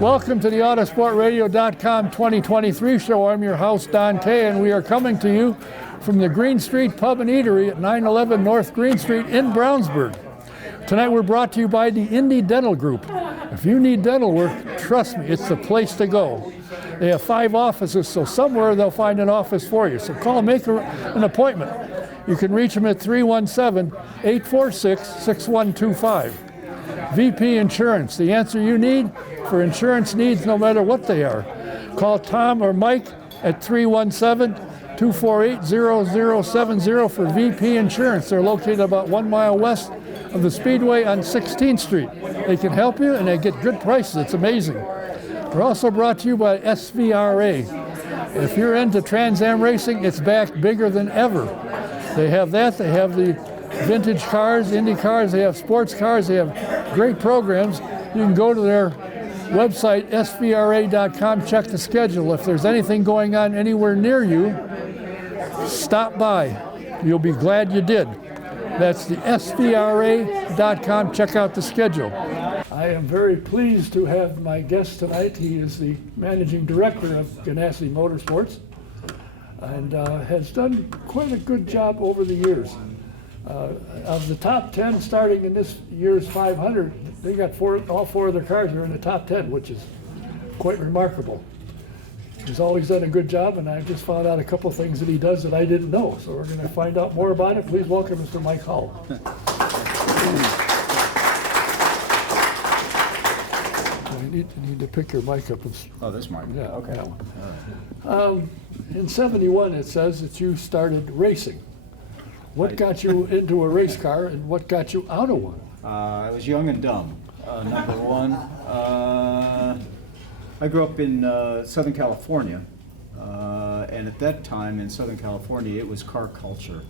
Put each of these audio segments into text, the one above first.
Welcome to the Autosportradio.com 2023 show. I'm your host, Don Kay, and we are coming to you from the Green Street Pub and Eatery at 911 North Green Street in Brownsburg. Tonight we're brought to you by the Indy Dental Group. If you need dental work, trust me, it's the place to go. They have 5 offices, so somewhere they'll find an office for you. So call, make an appointment. You can reach them at 317-846-6125. VP Insurance, the answer you need for insurance needs no matter what they are. Call Tom or Mike at 317-248-0070 for VP Insurance. They're located about 1 mile west of the Speedway on 16th Street. They can help you and they get good prices. It's amazing. We're also brought to you by SVRA. If you're into Trans Am racing, it's back bigger than ever. They have that. They have the vintage cars, Indy cars. They have sports cars. They have great programs. You can go to their website, svra.com, check the schedule. If there's anything going on anywhere near you, stop by. You'll be glad you did. That's the svra.com. Check out the schedule. I am very pleased to have my guest tonight. He is the managing director of Ganassi Motorsports and has done quite a good job over the years. Of the top 10 starting in this year's 500, they got all 4 of their cars are in the top 10, which is quite remarkable. He's always done a good job, and I just found out a couple things that he does that I didn't know. So we're going to find out more about it. Please welcome Mr. Mike Hull. You need to pick your mic up. Oh, this mic? Yeah, okay. That one. In '71, it says that you started racing. What got you into a race car, and what got you out of one? I was young and dumb, number one. I grew up in Southern California, and at that time in Southern California, it was car culture.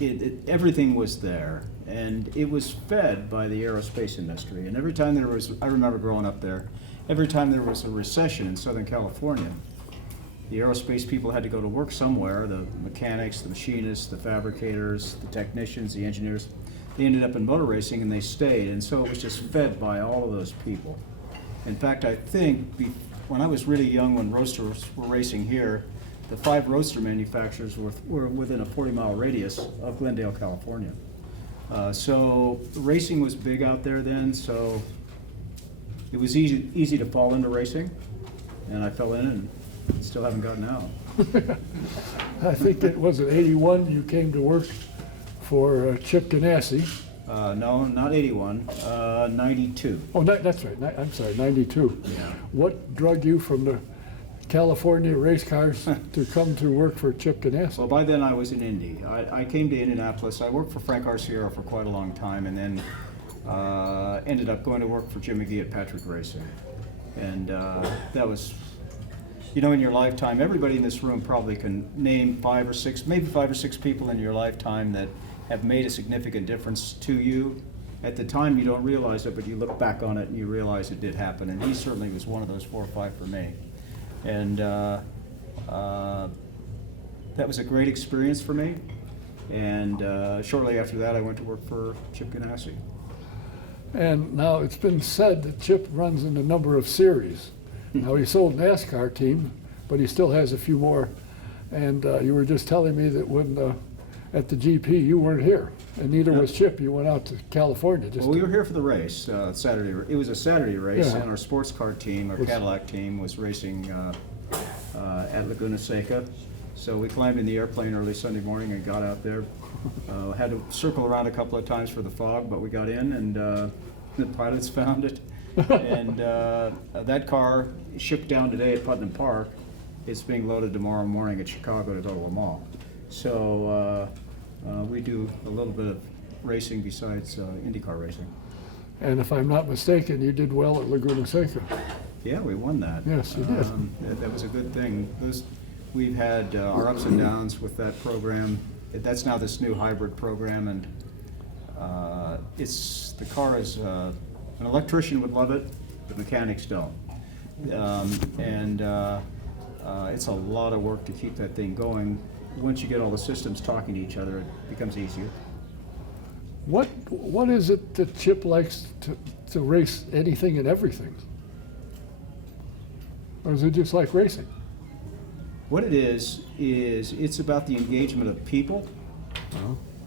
Everything was there, and it was fed by the aerospace industry. And every time there was, I remember growing up there, every time there was a recession in Southern California, the aerospace people had to go to work somewhere, the mechanics, the machinists, the fabricators, the technicians, the engineers. They ended up in motor racing and they stayed, and so it was just fed by all of those people. In fact, I think when I was really young, when roadsters were racing here, the 5 roadster manufacturers were within a 40-mile radius of Glendale, California. So racing was big out there then, so it was easy to fall into racing, and I fell in and still haven't gotten out. I think it was in '81 you came to work for Chip Ganassi. No, not 81, 92. Oh, that's right. I'm sorry, 92. Yeah. What drug you from the California race cars to come to work for Chip Ganassi? Well, by then I was in Indy. I came to Indianapolis. I worked for Frank Arciero for quite a long time, and then ended up going to work for Jim McGee at Patrick Racing. And that was, you know, in your lifetime, everybody in this room probably can name 5 or 6, maybe 5 or 6 people in your lifetime that have made a significant difference to you. At the time, you don't realize it, but you look back on it and you realize it did happen. And he certainly was one of those 4 or 5 for me. And that was a great experience for me. And shortly after that, I went to work for Chip Ganassi. And now it's been said that Chip runs in a number of series. Now, he sold NASCAR team, but he still has a few more. And you were just telling me that when at the GP, you weren't here, and neither was Chip. You went out to California. Well, we were here for the race, Saturday. It was a Saturday race, Yeah. and our sports car team, our Cadillac team, was racing at Laguna Seca. So we climbed in the airplane early Sunday morning and got out there. Had to circle around a couple of times for the fog, but we got in, and the pilots found it. And that car shipped down today at Putnam Park. It's being loaded tomorrow morning at Chicago to go to Le Mans. So we do a little bit of racing besides IndyCar racing. And if I'm not mistaken, you did well at Laguna Seca. Yeah, we won that. Yes, you did. That was a good thing. We've had our ups and downs with that program. That's now this new hybrid program, and the car is an electrician would love it, but mechanics don't. It's a lot of work to keep that thing going. Once you get all the systems talking to each other, it becomes easier. What is it that Chip likes to race anything and everything? Or is it just like racing? What it is it's about the engagement of people.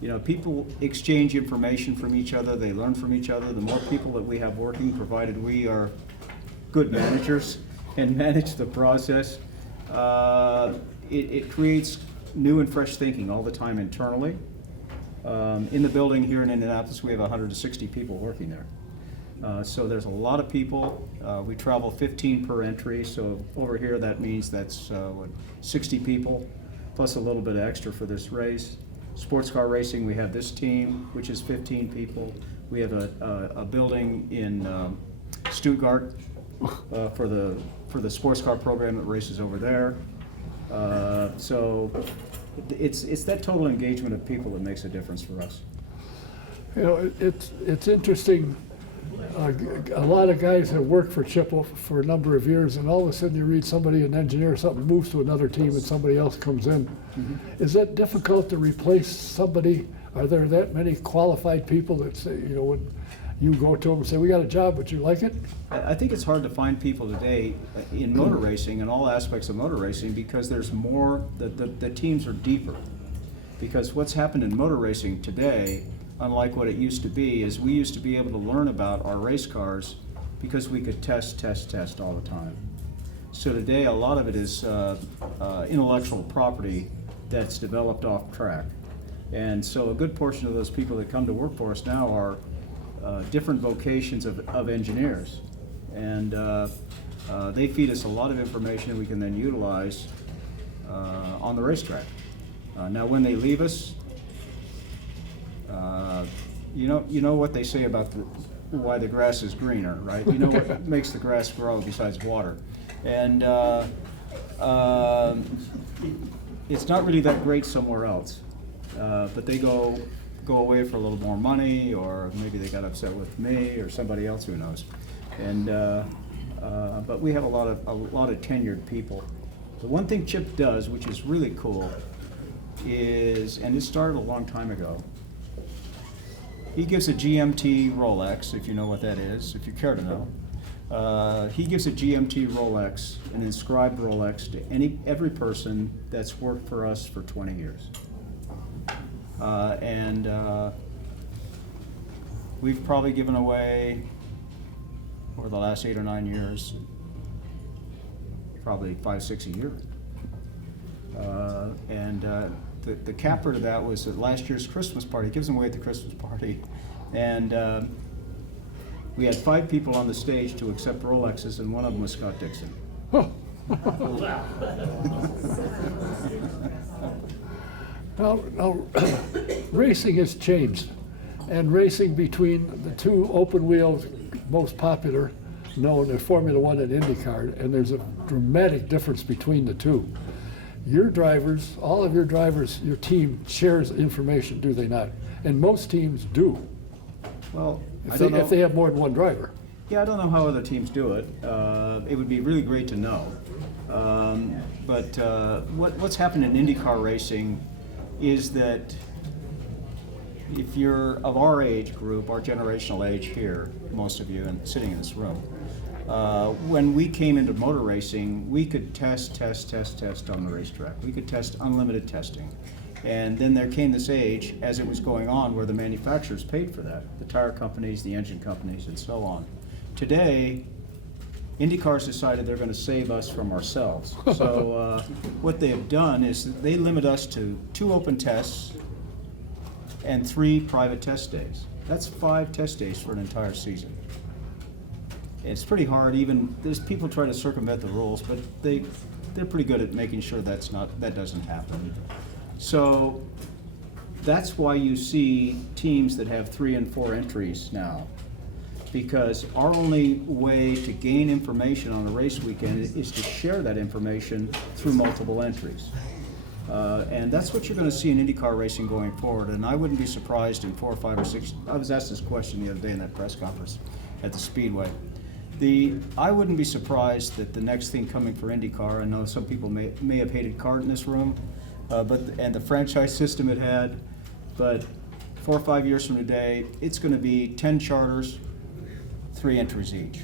You know, people exchange information from each other, they learn from each other. The more people that we have working, provided we are good managers and manage the process, it creates new and fresh thinking all the time internally. In the building here in Indianapolis, we have 160 people working there. So there's a lot of people. We travel 15 per entry, so over here that means that's 60 people, plus a little bit of extra for this race. Sports car racing, we have this team, which is 15 people. We have a building in Stuttgart for the sports car program that races over there. So it's that total engagement of people that makes a difference for us. You know, it's interesting. A lot of guys have worked for Chip for a number of years, and all of a sudden you read somebody, an engineer or something, moves to another team and somebody else comes in. Mm-hmm. Is that difficult to replace somebody? Are there that many qualified people that say, you know, when you go to them and say, we got a job, would you like it? I think it's hard to find people today in motor racing and all aspects of motor racing because there's more, the teams are deeper. Because what's happened in motor racing today, unlike what it used to be, is we used to be able to learn about our race cars because we could test all the time. So today, a lot of it is intellectual property that's developed off track. And so a good portion of those people that come to work for us now are different vocations of engineers. And they feed us a lot of information we can then utilize on the racetrack. Now when they leave us, you know what they say about why the grass is greener, right? You know what makes the grass grow besides water. And it's not really that great somewhere else. But they go away for a little more money, or maybe they got upset with me or somebody else, who knows. And but we have a lot of tenured people. The one thing Chip does, which is really cool, is, and it started a long time ago, he gives a GMT Rolex, if you know what that is, if you care to know. He gives a GMT Rolex, an inscribed Rolex, to every person that's worked for us for 20 years. We've probably given away, over the last 8 or 9 years, probably 5, 6 a year. The capper to that was at last year's Christmas party. He gives them away at the Christmas party. And we had 5 people on the stage to accept Rolexes, and one of them was Scott Dixon. Now, Racing has changed, and racing between the two open wheels most popular known as Formula One and IndyCar, and there's a dramatic difference between the two. Your drivers, all of your drivers, your team shares information, do they not? And most teams do. Well, if they have more than one driver. Yeah, I don't know how other teams do it. It would be really great to know. But what's happened in IndyCar racing is that if you're of our age group, our generational age here, most of you and sitting in this room, when we came into motor racing, we could test on the racetrack. We could test unlimited testing. And then there came this age, as it was going on, where the manufacturers paid for that, the tire companies, the engine companies, and so on. Today, IndyCar's decided they're going to save us from ourselves. So what they have done is they limit us to 2 open tests and 3 private test days. That's 5 test days for an entire season. It's pretty hard. Even there's people try to circumvent the rules, but they're pretty good at making sure that doesn't happen. So that's why you see teams that have 3 and 4 entries now, because our only way to gain information on a race weekend is to share that information through multiple entries. And that's what you're going to see in IndyCar racing going forward. And I wouldn't be surprised in 4 or 5 or 6. I was asked this question the other day in that press conference at the Speedway. I wouldn't be surprised that the next thing coming for IndyCar, I know some people may have hated CART in this room, and the franchise system it had, but 4 or 5 years from today, it's going to be 10 charters, 3 entries each.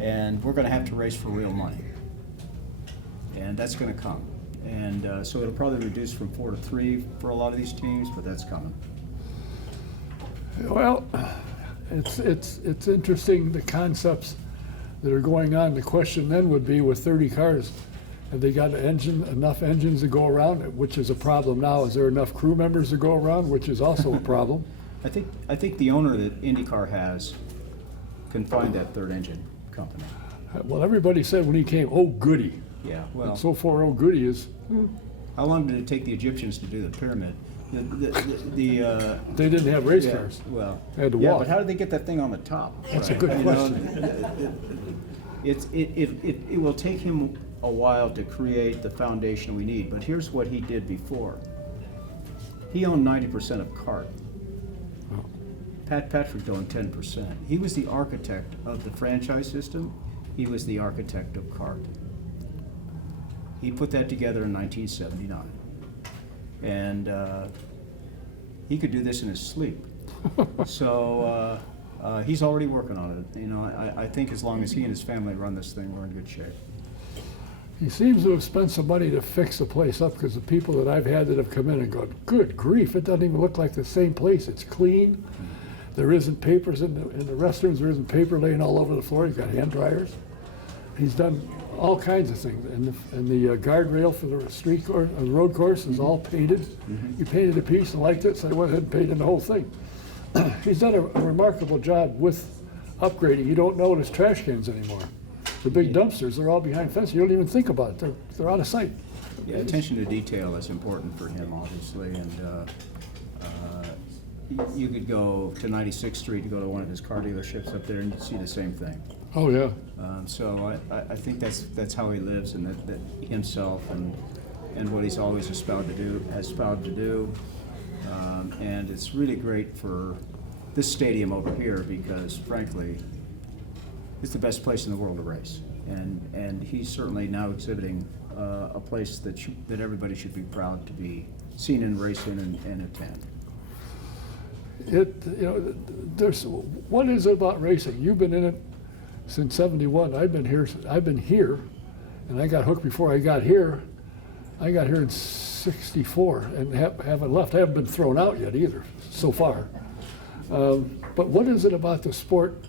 And we're going to have to race for real money. And that's going to come. And so it'll probably reduce from 4 to 3 for a lot of these teams, but that's coming. Well, it's interesting, the concepts that are going on. The question then would be, with 30 cars, have they got enough engines to go around, which is a problem now? Is there enough crew members to go around, which is also a problem? I think the owner that IndyCar has can find that third engine company. Well, everybody said when he came, oh goody. Yeah, well, And so far, oh goody is, how long did it take the Egyptians to do the pyramid? they didn't have race Yeah, cars. well, They had to yeah, walk. but how did they get that thing on the top? That's a good You question. know, it will take him a while to create the foundation we need, but here's what he did before. He owned 90% of CART. Oh. Pat Patrick owned 10%. He was the architect of the franchise system. He was the architect of CART. He put that together in 1979. And he could do this in his sleep. So he's already working on it. You know, I think as long as he and his family run this thing, we're in good shape. He seems to have spent some money to fix the place up, because the people that I've had that have come in and gone, good grief, it doesn't even look like the same place. It's clean. There isn't papers in the restrooms. There isn't paper laying all over the floor. He's got hand dryers. He's done all kinds of things. And the guardrail for the street course, the road course is all painted. He painted a piece and liked it, so I went ahead and painted the whole thing. He's done a remarkable job with upgrading. You don't notice trash cans anymore. The big dumpsters, they're all behind fences. You don't even think about it. They're out of sight. Yeah, attention to detail is important for him, obviously, and you could go to 96th Street to go to one of his car dealerships up there and you'd see the same thing. Oh, yeah. So I think that's how he lives, and that himself and what he's always aspired to do. And it's really great for this stadium over here because, frankly, it's the best place in the world to race. And he's certainly now exhibiting a place that everybody should be proud to be seen and race in and attend. What is it about racing? You've been in it since '71. I've been here, and I got hooked before I got here. I got here in '64 and haven't left. I haven't been thrown out yet either, so far. But what is it about the sport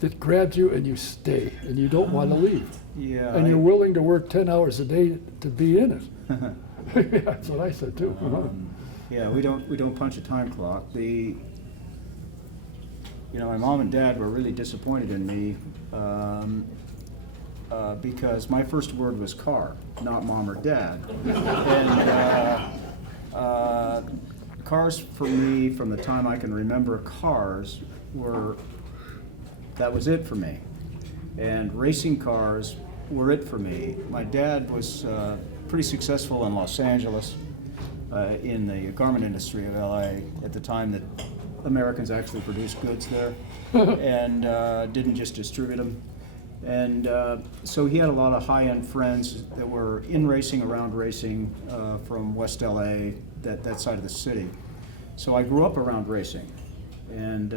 that grabs you and you stay and you don't want to leave? Yeah. And you're willing to work 10 hours a day to be in it. That's what I said too. Yeah, we don't punch a time clock. My mom and dad were really disappointed in me because my first word was car, not mom or dad. And cars for me, from the time I can remember, cars that was it for me. And racing cars were it for me. My dad was pretty successful in Los Angeles in the garment industry of LA at the time that Americans actually produced goods there and didn't just distribute them. And so he had a lot of high-end friends that were in racing, around racing, from West LA, that side of the city. So I grew up around racing, and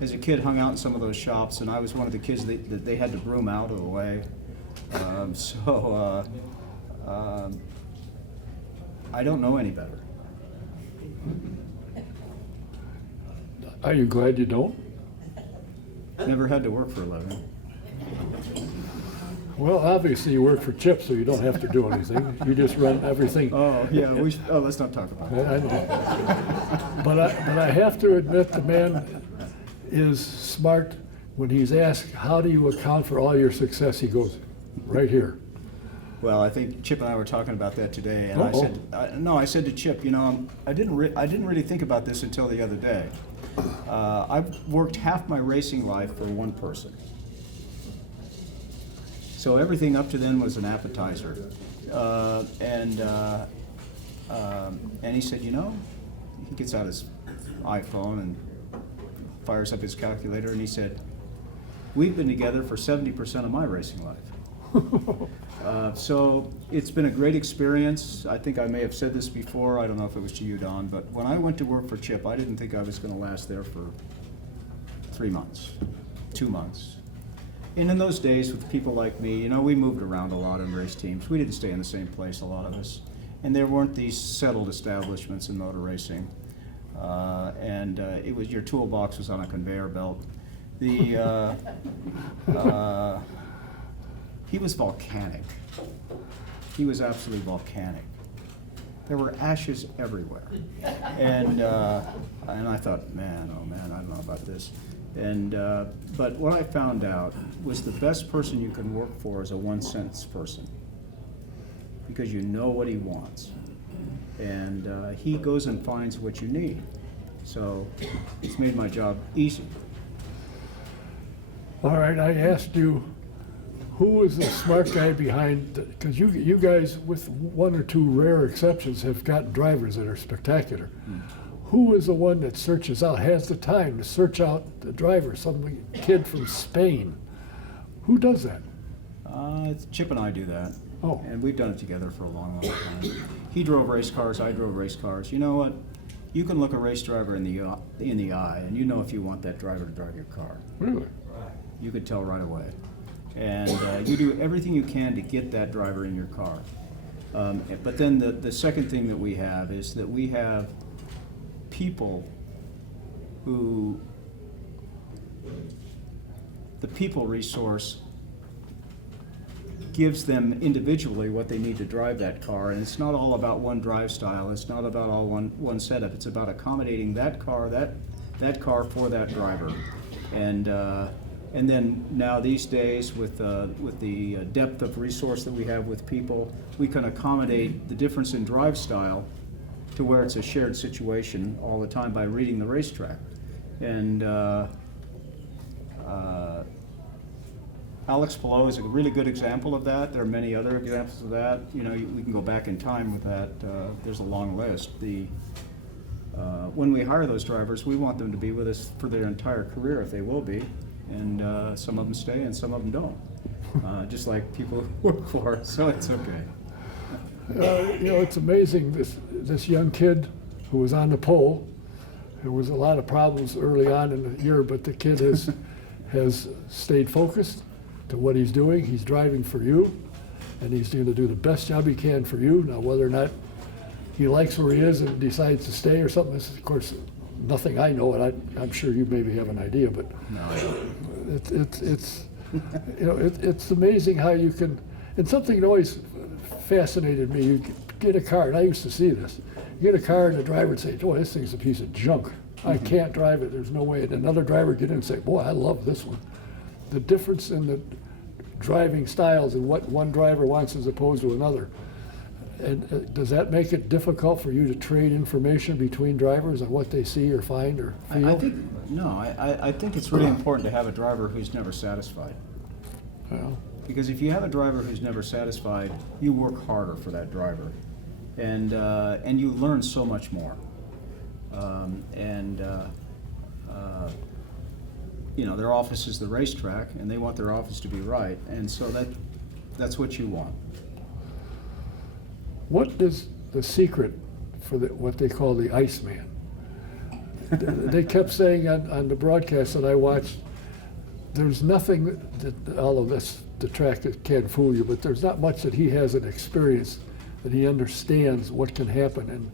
as a kid hung out in some of those shops, and I was one of the kids that they had to broom out of the way. I don't know any better. Are you glad you don't? Never had to work for a living. Well, obviously you work for Chip, so you don't have to do anything. You just run everything. Oh, yeah, let's not talk about that. I know. But I have to admit, the man is smart. When he's asked, how do you account for all your success, he goes, right here. Well, I think Chip and I were talking about that today, and I said to Chip, I didn't really think about this until the other day. I've worked half my racing life for one person. So everything up to then was an appetizer. And he said, he gets out his iPhone and fires up his calculator, and he said, we've been together for 70% of my racing life. So it's been a great experience. I think I may have said this before. I don't know if it was to you, Don, but when I went to work for Chip, I didn't think I was going to last there for 3 months, 2 months. And in those days, with people like me, we moved around a lot in race teams. We didn't stay in the same place, a lot of us. And there weren't these settled establishments in motor racing. It was, your toolbox was on a conveyor belt. He was volcanic. He was absolutely volcanic. There were ashes everywhere. And I thought, man, oh man, I don't know about this. But what I found out was the best person you can work for is a one-sentence person, because you know what he wants. And he goes and finds what you need. So it's made my job easy. All right, I asked you, who was the smart guy behind, because you guys, with one or two rare exceptions, have got drivers that are spectacular. Who is the one that searches out, has the time to search out the driver, some kid from Spain? Who does that? Chip and I do that. Oh. And we've done it together for a long, long time. He drove race cars, I drove race cars. You know what? You can look a race driver in the eye, and you know if you want that driver to drive your car. Really? You could tell right away. And you do everything you can to get that driver in your car. But then the second thing that we have is that we have people who, the people resource gives them individually what they need to drive that car, and it's not all about one drive style, it's not about all one setup, it's about accommodating that car for that driver. And then now these days, with the depth of resource that we have with people, we can accommodate the difference in drive style to where it's a shared situation all the time by reading the racetrack. And Alex Palou is a really good example of that. There are many other examples of that. We can go back in time with that. There's a long list. When we hire those drivers, we want them to be with us for their entire career, if they will be. And some of them stay and some of them don't, just like people who work for us, so it's okay. It's amazing, this young kid who was on the pole. There was a lot of problems early on in the year, but the kid has stayed focused to what he's doing. He's driving for you, and he's going to do the best job he can for you. Now, whether or not he likes where he is and decides to stay or something, this is, of course, nothing I know, and I'm sure you maybe have an idea, but No. it's amazing how you can, and something that always fascinated me, you get a car, and I used to see this, you get a car and the driver would say, boy, this thing's a piece of junk. I can't drive it, there's no way. And another driver would get in and say, boy, I love this one. The difference in the driving styles and what one driver wants as opposed to another. And does that make it difficult for you to trade information between drivers on what they see or find or feel? I think it's really important to have a driver who's never satisfied. Well, Because if you have a driver who's never satisfied, you work harder for that driver, and you learn so much more. Their office is the racetrack, and they want their office to be right, and so that's what you want. what is the secret for what they call the Iceman? They kept saying on the broadcast that I watched, there's nothing that all of this, the track that can't fool you, but there's not much that he hasn't experienced, that he understands what can happen, and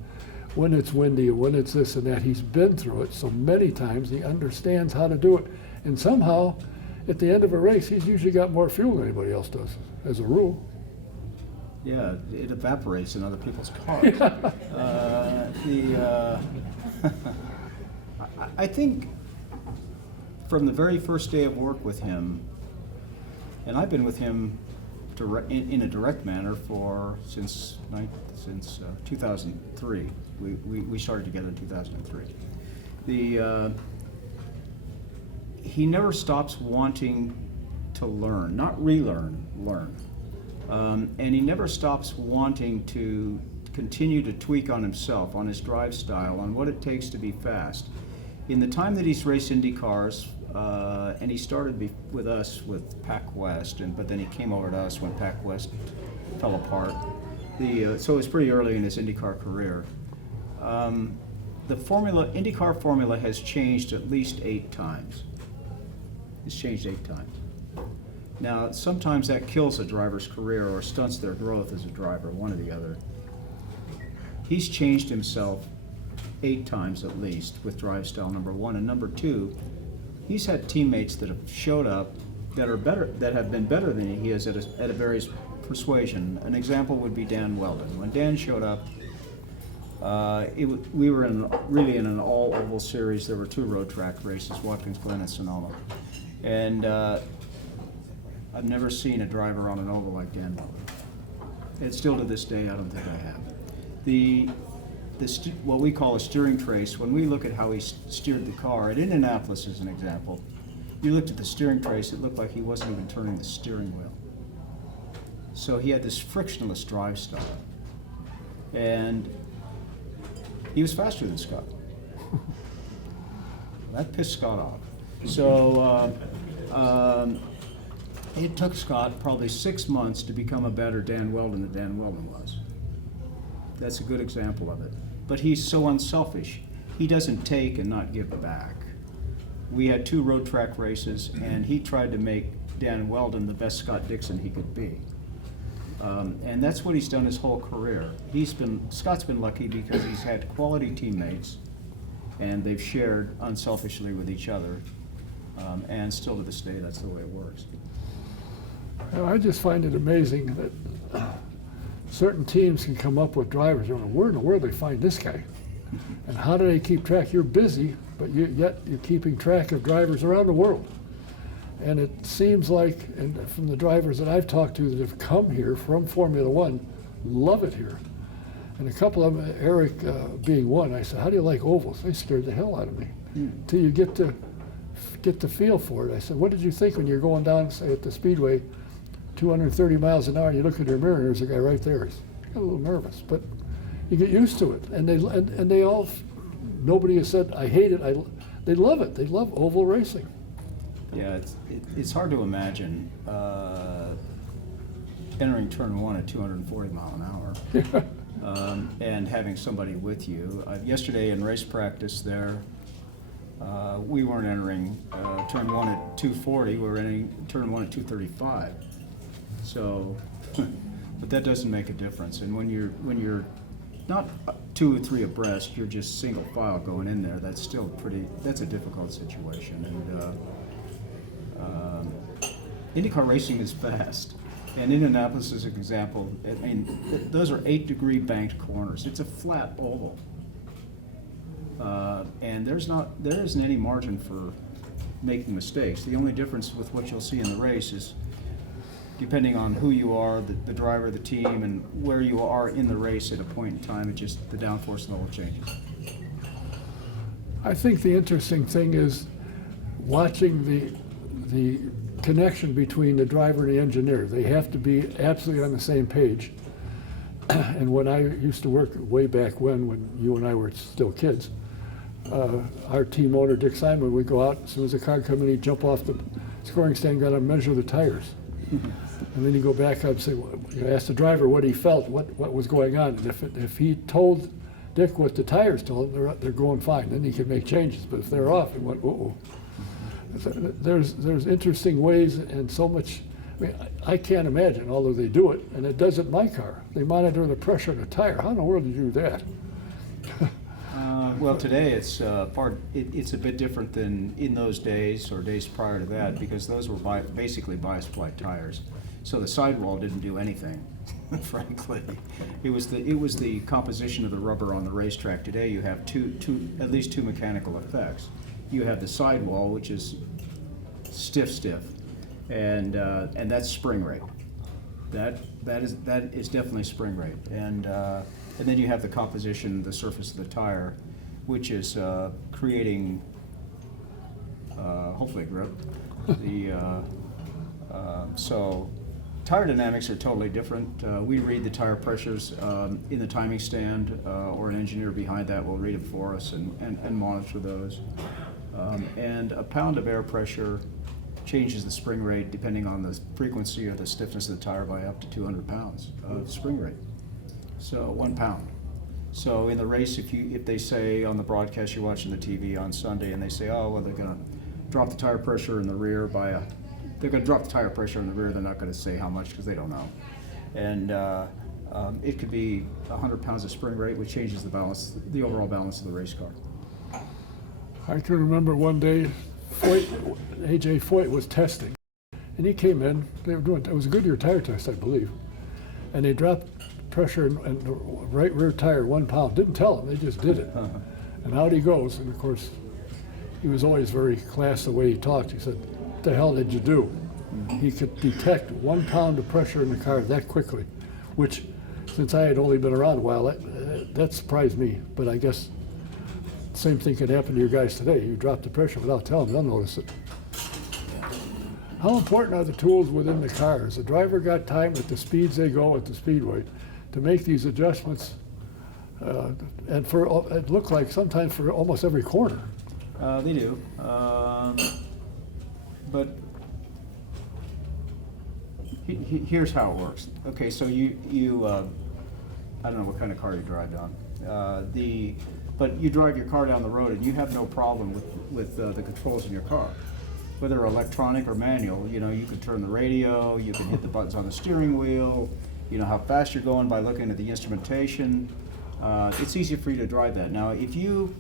when it's windy and when it's this and that. He's been through it so many times, he understands how to do it, and somehow at the end of a race he's usually got more fuel than anybody else does, as a rule. Yeah, it evaporates in other people's cars. I think from the very first day of work with him, and I've been with him in a direct manner since 2003. We started together in 2003. He never stops wanting to learn, not relearn, learn. And he never stops wanting to continue to tweak on himself, on his drive style, on what it takes to be fast. In the time that he's raced Indy cars, and he started with us with Pac West, but then he came over to us when Pac West fell apart. So it was pretty early in his IndyCar career. The IndyCar formula has changed at least 8 times. It's changed 8 times. Now, sometimes that kills a driver's career or stunts their growth as a driver, one or the other. He's changed himself 8 times at least with drive style, number one. And number two, he's had teammates that have showed up that are better, that have been better than he is at a various persuasion. An example would be Dan Weldon. When Dan showed up, we were really in an all-oval series. There were 2 road track races, Watkins Glen and Sonoma. And I've never seen a driver on an oval like Dan Weldon. And still to this day, I don't think I have. What we call a steering trace, when we look at how he steered the car, at Indianapolis as an example, you looked at the steering trace, it looked like he wasn't even turning the steering wheel. So he had this frictionless drive style. And he was faster than Scott. That pissed Scott off. So it took Scott probably 6 months to become a better Dan Weldon than Dan Weldon was. That's a good example of it. But he's so unselfish. He doesn't take and not give back. We had 2 road track races, and he tried to make Dan Weldon the best Scott Dixon he could be. And that's what he's done his whole career. Scott's been lucky because he's had quality teammates, and they've shared unselfishly with each other. And still to this day, that's the way it works. I just find it amazing that certain teams can come up with drivers. Where in the world do they find this guy? And how do they keep track? You're busy, but yet you're keeping track of drivers around the world. And it seems like, and from the drivers that I've talked to that have come here from Formula One, love it here. And a couple of them, Eric being one, I said, how do you like ovals? They scared the hell out of me. Till you get the feel for it. I said, what did you think when you're going down, say, at the Speedway, 230 miles an hour, and you look at your mirror, and there's a guy right there. He's a little nervous, but you get used to it. And they all, nobody has said, I hate it. They love it. They love oval racing. Yeah, it's hard to imagine entering turn 1 at 240 mile an hour and having somebody with you. Yesterday in race practice there, we weren't entering turn 1 at 240, we were entering turn 1 at 235. So, but that doesn't make a difference. And when you're not 2 or 3 abreast, you're just single file going in there. That's still that's a difficult situation. And IndyCar racing is fast. And Indianapolis is an example. I mean, those are 8-degree banked corners. It's a flat oval. And there isn't any margin for making mistakes. The only difference with what you'll see in the race is depending on who you are, the driver, the team, and where you are in the race at a point in time, the downforce level changes. I think the interesting thing is watching the connection between the driver and the engineer. They have to be absolutely on the same page. And when I used to work way back when you and I were still kids, our team owner, Dick Simon, would go out, as soon as the car come in, he'd jump off the scoring stand, got to measure the tires. And then you go back up and say, well, you ask the driver what he felt, what was going on. And if he told Dick what the tires told him, they're going fine. Then he could make changes. But if they're off, he went, uh-oh. There's interesting ways and so much. I mean, I can't imagine, although they do it, and it does it in my car. They monitor the pressure in the tire. How in the world do you do that? Well, today it's it's a bit different than in those days or days prior to that, because those were basically bias ply tires. So the sidewall didn't do anything, frankly. It was the composition of the rubber on the racetrack. Today you have at least two mechanical effects. You have the sidewall, which is stiff, and that's spring rate. That is definitely spring rate, and then you have the composition, the surface of the tire, which is creating hopefully grip. So tire dynamics are totally different. We read the tire pressures in the timing stand, or an engineer behind that will read it for us and monitor those. And a pound of air pressure changes the spring rate depending on the frequency or the stiffness of the tire by up to 200 pounds of spring rate. So 1 pound. So in the race, if they say on the broadcast, you're watching the TV on Sunday, and they say, oh, well, they're going to drop the tire pressure in the rear by they're going to drop the tire pressure in the rear. They're not going to say how much because they don't know. And it could be 100 pounds of spring rate, which changes the overall balance of the race car. I can remember one day, AJ Foyt was testing, and he came in. It was a Goodyear tire test, I believe, and they dropped pressure in the right rear tire 1 pound. Didn't tell him, they just did it. And out he goes. And of course, he was always very classy the way he talked. He said, "What the hell did you do?" He could detect 1 pound of pressure in the car that quickly, which, since I had only been around a while, that surprised me. But I guess the same thing could happen to you guys today. You drop the pressure without telling them, they'll notice it. How important are the tools within the car? Has the driver got time at the speeds they go at the speedway to make these adjustments? And it looked like sometimes for almost every corner. They do. But here's how it works. Okay, so you I don't know what kind of car you drive down. But you drive your car down the road and you have no problem with the controls in your car. Whether electronic or manual, you can turn the radio, you can hit the buttons on the steering wheel, you know how fast you're going by looking at the instrumentation. It's easy for you to drive that. Now, if you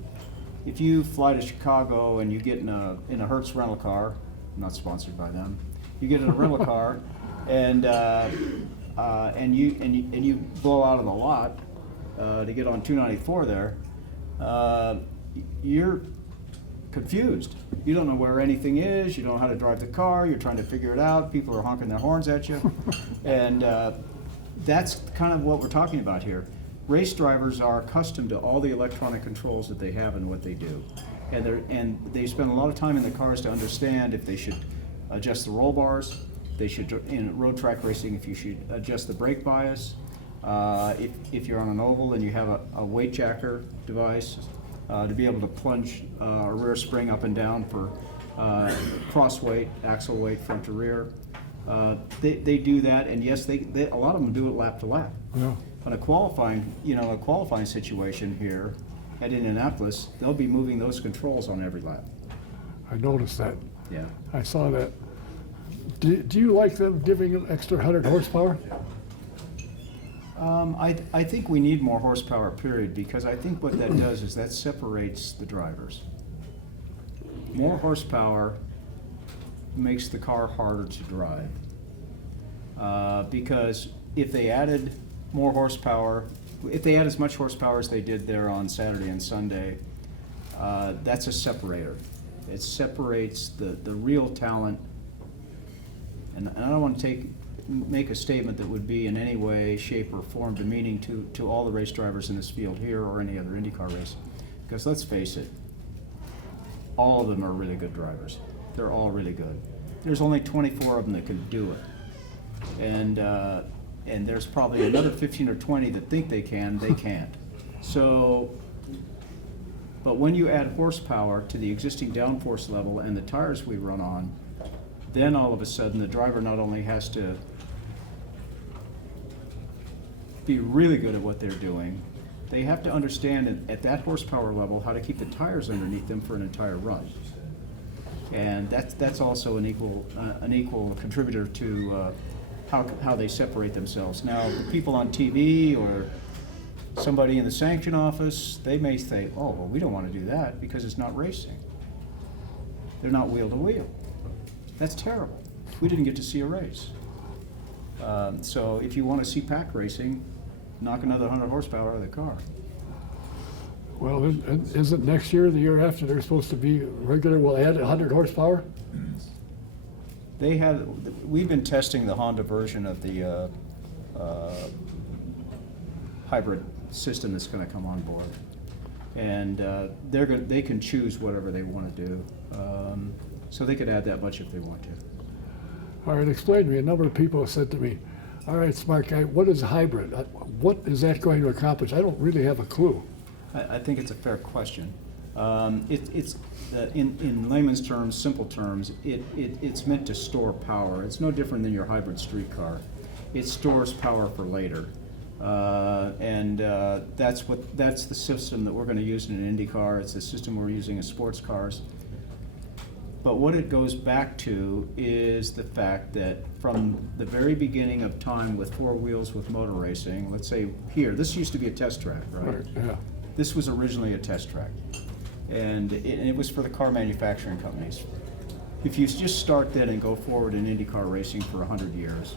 fly to Chicago and you get in a Hertz rental car, I'm not sponsored by them, you get in a rental car and you blow out of the lot to get on 294 there, you're confused. You don't know where anything is. You don't know how to drive the car. You're trying to figure it out. People are honking their horns at you. And that's kind of what we're talking about here. Race drivers are accustomed to all the electronic controls that they have and what they do. And they spend a lot of time in the cars to understand if they should adjust the roll bars. They should, in road track racing, if you should adjust the brake bias. If you're on an oval and you have a weight jacker device, to be able to plunge a rear spring up and down for cross weight, axle weight, front to rear. They do that, and yes, a lot of them do it lap to lap. Yeah. But a qualifying situation here at Indianapolis, they'll be moving those controls on every lap. I noticed that. Yeah. I saw that. Do you like them giving them extra 100 horsepower? I think we need more horsepower, period, because I think what that does is that separates the drivers. More horsepower makes the car harder to drive. Because if they added more horsepower, if they had as much horsepower as they did there on Saturday and Sunday, that's a separator. It separates the real talent. And I don't want to make a statement that would be in any way, shape, or form demeaning to all the race drivers in this field here or any other IndyCar race. Because let's face it, all of them are really good drivers. They're all really good. There's only 24 of them that can do it. And there's probably another 15 or 20 that think they can't. So, but when you add horsepower to the existing downforce level and the tires we run on, then all of a sudden the driver not only has to be really good at what they're doing, they have to understand at that horsepower level how to keep the tires underneath them for an entire run. And that's also an equal contributor to how they separate themselves. Now, the people on TV or somebody in the sanction office, they may say, "Oh, well, we don't want to do that because it's not racing. They're not wheel to wheel." That's terrible. We didn't get to see a race. So if you want to see pack racing, knock another 100 horsepower out of the car. Well, isn't next year, the year after, they're supposed to be regular, we'll add 100 horsepower? We've been testing the Honda version of the hybrid system that's going to come on board. And they can choose whatever they want to do. So they could add that much if they want to. All right, explain to me. A number of people have said to me, "All right, smart guy, what is a hybrid? What is that going to accomplish?" I don't really have a clue. I think it's a fair question. It's in layman's terms, simple terms, it's meant to store power. It's no different than your hybrid street car. It stores power for later. That's the system that we're going to use in an Indy car. It's the system we're using in sports cars. But what it goes back to is the fact that from the very beginning of time with four wheels with motor racing, let's say here, this used to be a test track, right? Yeah. This was originally a test track, and it was for the car manufacturing companies. If you just start then and go forward in IndyCar racing for 100 years,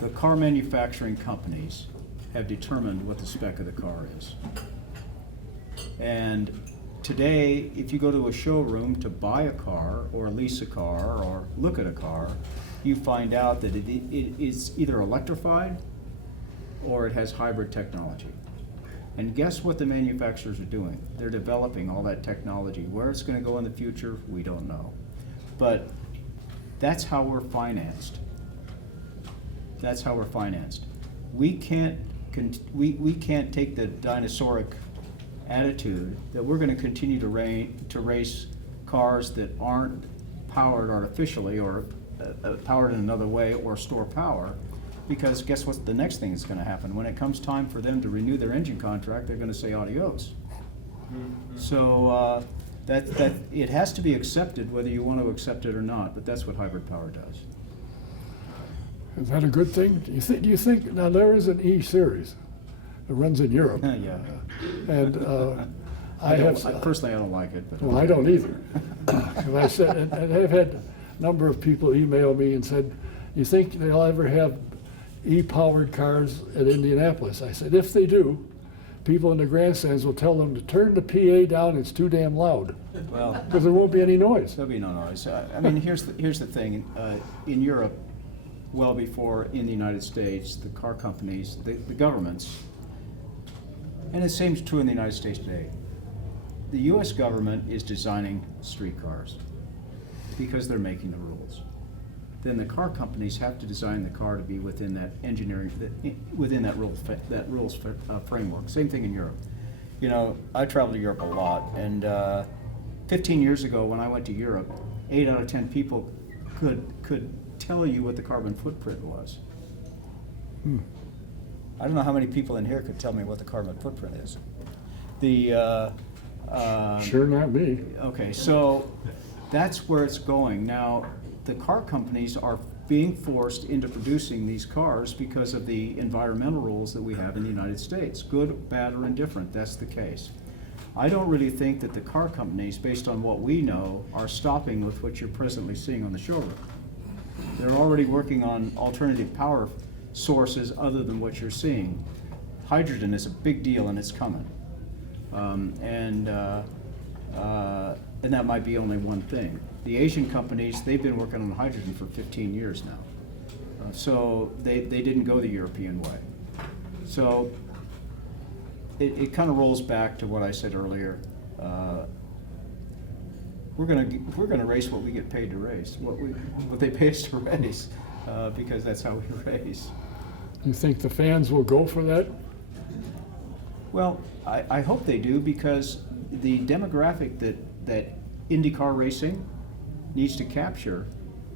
the car manufacturing companies have determined what the spec of the car is. And today, if you go to a showroom to buy a car or lease a car or look at a car, you find out that it is either electrified or it has hybrid technology. And guess what the manufacturers are doing? They're developing all that technology. Where it's going to go in the future, we don't know. But that's how we're financed. That's how we're financed. We can't take the dinosauric attitude that we're going to continue to race cars that aren't powered artificially or powered in another way or store power, because guess what the next thing is going to happen? When it comes time for them to renew their engine contract, they're going to say adios. So that it has to be accepted whether you want to accept it or not, but that's what hybrid power does. Is that a good thing? Do you think now there is an E series that runs in Europe? Yeah. And Personally, I don't like it. But well, I don't either. And I said, and I've had a number of people email me and said, "You think they'll ever have E-powered cars at Indianapolis?" I said, "If they do, people in the grandstands will tell them to turn the PA down. It's too damn loud." Well, because there won't be any noise. There'll be no noise. I mean, here's the thing. In Europe, well before in the United States, the car companies, the governments, and it seems true in the United States today, the U.S. government is designing street cars because they're making the rules. Then the car companies have to design the car to be within that engineering, within that rules framework. Same thing in Europe. You know, I travel to Europe a lot, and 15 years ago when I went to Europe, 8 out of 10 people could tell you what the carbon footprint was. I don't know how many people in here could tell me what the carbon footprint is. Sure, not me. Okay, so that's where it's going. Now, the car companies are being forced into producing these cars because of the environmental rules that we have in the United States. Good, bad, or indifferent, that's the case. I don't really think that the car companies, based on what we know, are stopping with what you're presently seeing on the showroom. They're already working on alternative power sources other than what you're seeing. Hydrogen is a big deal and it's coming. And that might be only one thing. The Asian companies, they've been working on hydrogen for 15 years now. So they didn't go the European way. So it kind of rolls back to what I said earlier. We're gonna race what we get paid to race, what they pay us to race, because that's how we race. You think the fans will go for that? Well, I hope they do, because the demographic that IndyCar racing needs to capture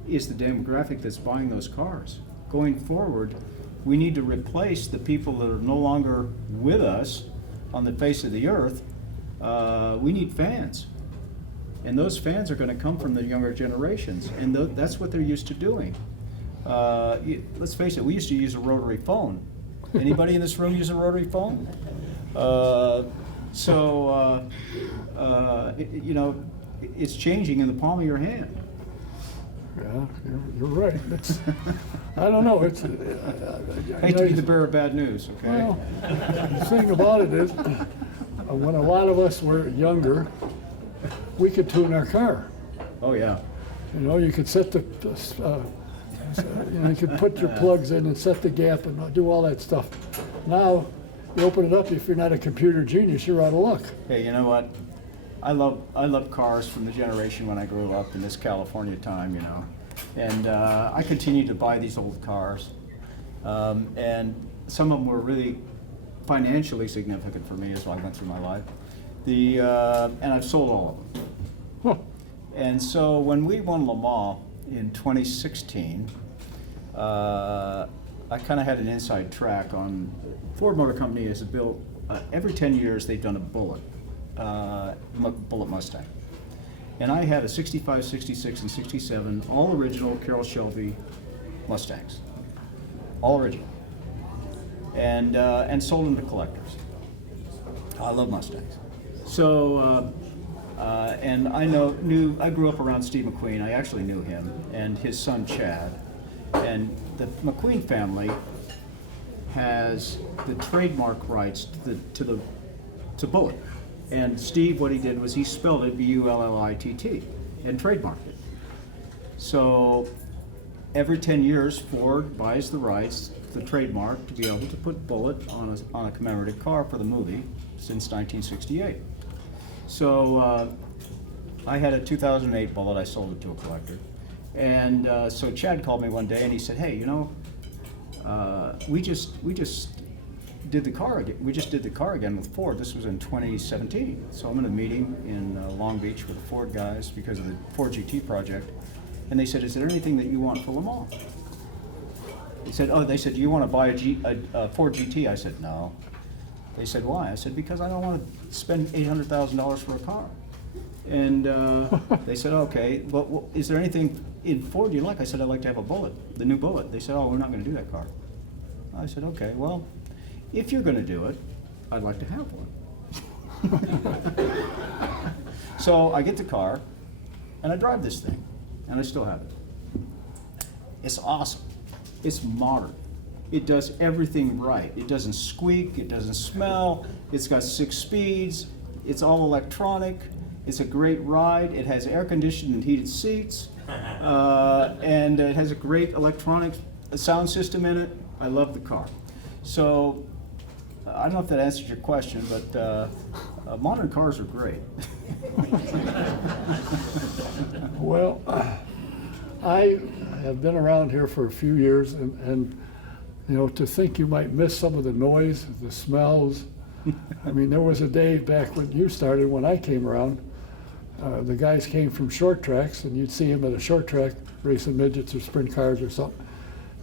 is the demographic that's buying those cars. Going forward, we need to replace the people that are no longer with us on the face of the earth. We need fans. And those fans are going to come from the younger generations, and that's what they're used to doing. Let's face it, we used to use a rotary phone. Anybody in this room use a rotary phone? You know, it's changing in the palm of your hand. Yeah, you're right. I don't know. It's. I hate to be the bearer of bad news, okay? Well, the thing about it is, when a lot of us were younger, we could tune our car. Oh yeah. You know, you could set the, you could put your plugs in and set the gap and do all that stuff. Now, you open it up. If you're not a computer genius, you're out of luck. Hey, you know what? I love cars from the generation when I grew up in this California time, you know, and I continue to buy these old cars, and some of them were really financially significant for me as I went through my life. And I've sold all of them. Huh. And so when we won Le Mans in 2016, I kind of had an inside track on Ford Motor Company has built every 10 years they've done a Bullet Mustang, And I had a 65, 66, and 67, all original Carroll Shelby Mustangs. All original. And sold them to collectors. I love Mustangs. So, and I grew up around Steve McQueen. I actually knew him and his son Chad. And the McQueen family has the trademark rights to Bullitt. And Steve, what he did was he spelled it Bullitt and trademarked it. So every 10 years, Ford buys the rights, the trademark, to be able to put Bullitt on a commemorative car for the movie since 1968. So I had a 2008 Bullitt. I sold it to a collector. And so Chad called me one day and he said, "Hey, you know, we just did the car again. We just did the car again with Ford. This was in 2017. So I'm in a meeting in Long Beach with the Ford guys because of the Ford GT project, and they said, "Is there anything that you want for Le Mans?" They said, "Do you want to buy a Ford GT?" I said, "No." They said, "Why?" I said, "Because I don't want to spend $800,000 for a car." And they said, "Okay, well, is there anything in Ford you like?" I said, "I'd like to have a Bullitt, the new Bullitt." They said, "Oh, we're not going to do that car." I said, "Okay, well, if you're going to do it, I'd like to have one." So I get the car, and I drive this thing, and I still have it. It's awesome. It's modern. It does everything right. It doesn't squeak. It doesn't smell. It's got 6 speeds. It's all electronic. It's a great ride. It has air conditioned and heated seats, and it has a great electronic sound system in it. I love the car. So I don't know if that answers your question, but modern cars are great. Well, I have been around here for a few years, and you know, to think you might miss some of the noise, the smells. I mean, there was a day back when you started, when I came around, the guys came from short tracks, and you'd see them at a short track racing midgets or sprint cars or something,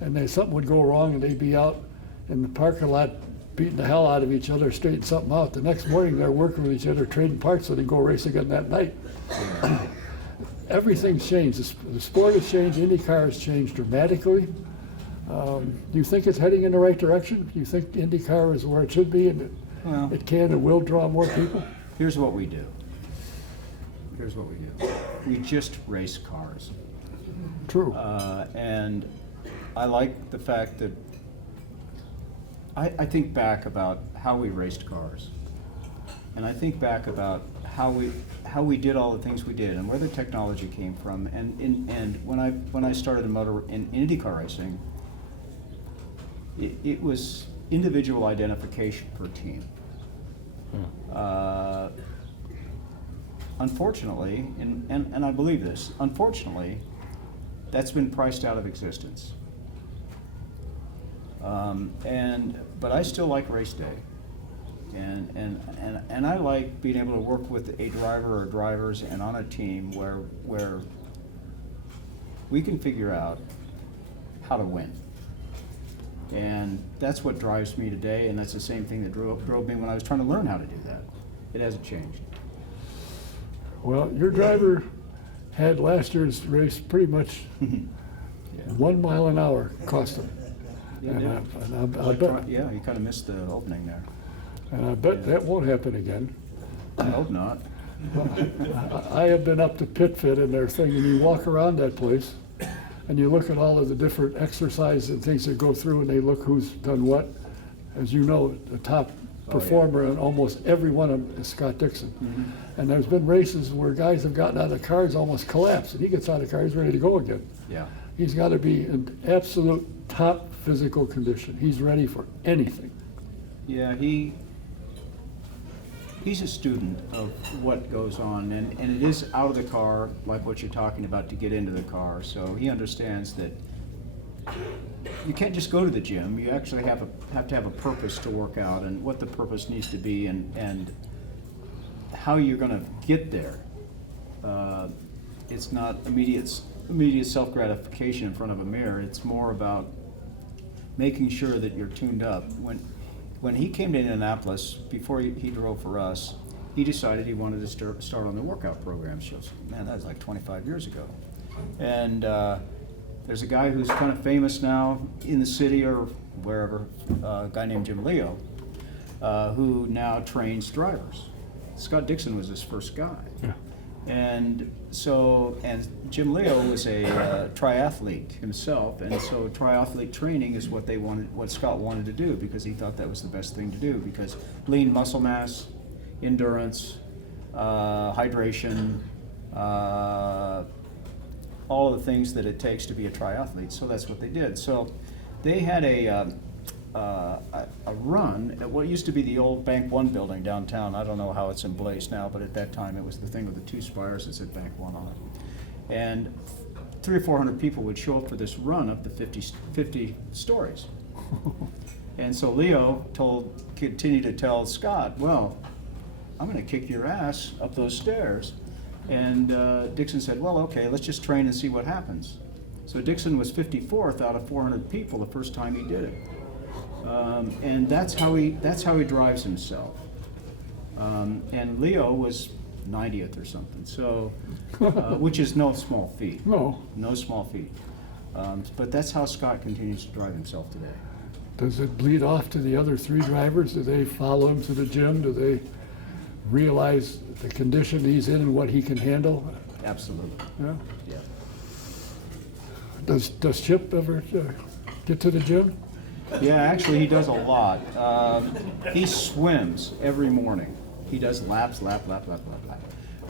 and something would go wrong, and they'd be out in the parking lot beating the hell out of each other, straighten something out. The next morning, they're working with each other, trading parts, so they go race again that night. Everything's changed. The sport has changed. IndyCar has changed dramatically. Do you think it's heading in the right direction? Do you think IndyCar is where it should be, and it can and will draw more people? Here's what we do. We just race cars. True. And I like the fact that I think back about how we raced cars, and I think back about how we did all the things we did and where the technology came from. And when I started in IndyCar racing, it was individual identification per team. Unfortunately, and I believe this, unfortunately, that's been priced out of existence. But I still like race day, and I like being able to work with a driver or drivers and on a team where we can figure out how to win. And that's what drives me today, and that's the same thing that drove me when I was trying to learn how to do that. It hasn't changed. Well, your driver had last year's race pretty much 1 mile an hour cost him. Yeah, And I bet, yeah, you kind of missed the opening there. and I bet that won't happen again. I hope not. I have been up to Pit Fit and their thing, and you walk around that place, and you look at all of the different exercises and things that go through, and they look who's done what. As you know, the top performer in almost every one of them is Scott Dixon. Mm-hmm. And there's been races where guys have gotten out of the cars almost collapsed, and he gets out of the car, he's ready to go again. Yeah. He's got to be in absolute top physical condition. He's ready for anything. Yeah, he's a student of what goes on, and it is out of the car, like what you're talking about, to get into the car. So he understands that you can't just go to the gym. You actually have to have a purpose to work out, and what the purpose needs to be, and how you're going to get there. It's not immediate self-gratification in front of a mirror. It's more about making sure that you're tuned up. When he came to Indianapolis, before he drove for us, he decided he wanted to start on the workout program shows. Man, that was like 25 years ago. And there's a guy who's kind of famous now in the city or wherever, a guy named Jim Leo, who now trains drivers. Scott Dixon was his first guy. Yeah. And so, and Jim Leo was a triathlete himself, and so triathlete training is what they wanted, what Scott wanted to do, because he thought that was the best thing to do, because lean muscle mass, endurance, hydration, all of the things that it takes to be a triathlete. So that's what they did. So they had a run at what used to be the old Bank One building downtown. I don't know how it's emblazed now, but at that time it was the thing with the two spires that said Bank One on it. And 300 or 400 people would show up for this run up the 50 stories. And so Leo continued to tell Scott, well, I'm going to kick your ass up those stairs. And Dixon said, well, okay, let's just train and see what happens. So Dixon was 54th out of 400 people the first time he did it. And that's how he drives himself. And Leo was 90th or something, so which is no small feat. No small feat. But that's how Scott continues to drive himself today. Does it bleed off to the other three drivers? Do they follow him to the gym? Do they realize the condition he's in and what he can handle? Absolutely. Yeah. Yeah. Does Chip ever get to the gym? Yeah, actually he does a lot. He swims every morning. He does laps, lap.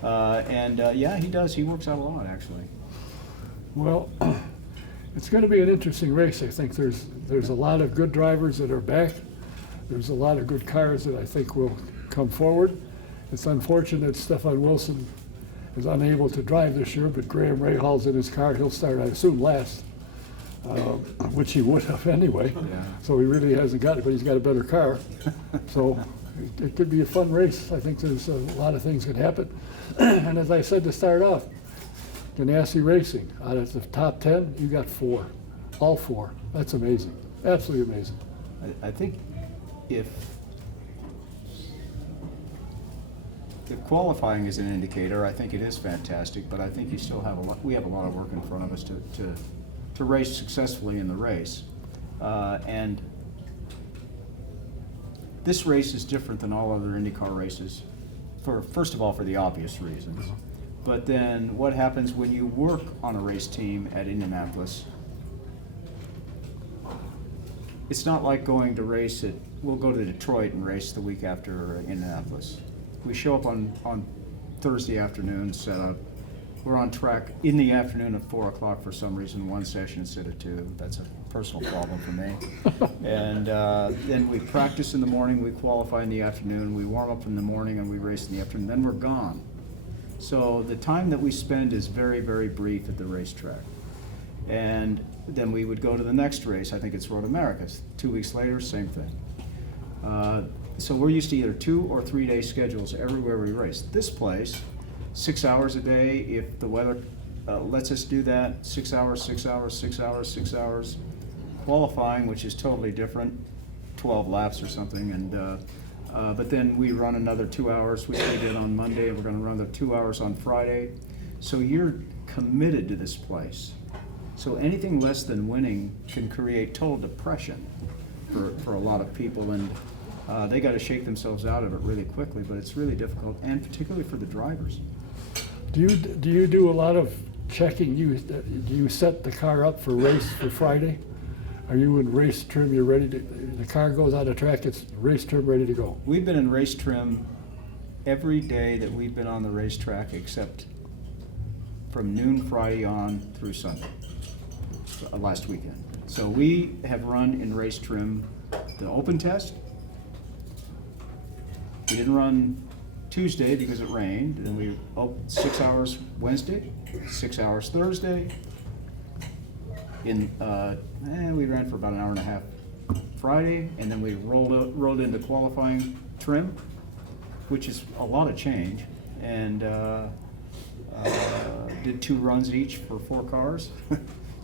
Yeah, he does. He works out a lot, actually. Well, it's going to be an interesting race. I think there's a lot of good drivers that are back. There's a lot of good cars that I think will come forward. It's unfortunate Stefan Wilson is unable to drive this year, but Graham Rahall's in his car. He'll start, I assume, last, which he would have anyway. Yeah. So he really hasn't got it, but he's got a better car. So it could be a fun race. I think there's a lot of things that happen. And as I said to start off, Ganassi Racing, out of the top 10, you got 4, all 4. That's amazing, absolutely amazing. I think if qualifying is an indicator, I think it is fantastic, but I think you still have we have a lot of work in front of us to race successfully in the race. And this race is different than all other IndyCar races, first of all, for the obvious reasons. But then what happens when you work on a race team at Indianapolis? It's not like going to race we'll go to Detroit and race the week after Indianapolis. We show up on Thursday afternoon, set up. We're on track in the afternoon at 4 o'clock for some reason, one session instead of 2. That's a personal problem for me. And then we practice in the morning, we qualify in the afternoon, we warm up in the morning, and we race in the afternoon, then we're gone. So the time that we spend is very, very brief at the racetrack. And then we would go to the next race. I think it's Road Americas. 2 weeks later, same thing. So we're used to either 2 or 3 day schedules everywhere we race. This place, 6 hours a day, if the weather lets us do that, 6 hours, 6 hours, 6 hours, 6 hours. Qualifying, which is totally different, 12 laps or something, and but then we run another 2 hours, which we did on Monday, and we're going to run the 2 hours on Friday. So you're committed to this place. So anything less than winning can create total depression for a lot of people, and they got to shake themselves out of it really quickly, but it's really difficult, and particularly for the drivers. Do you do a lot of checking? Do you set the car up for race for Friday? Are you in race trim? You're ready to, the car goes on the track, it's race trim, ready to go. We've been in race trim every day that we've been on the racetrack except from noon Friday on through Sunday, last weekend. So we have run in race trim the open test. We didn't run Tuesday because it rained, and we 6 hours Wednesday, 6 hours Thursday. We ran for about an hour and a half Friday, and then we rolled into qualifying trim, which is a lot of change, and did 2 runs each for 4 cars.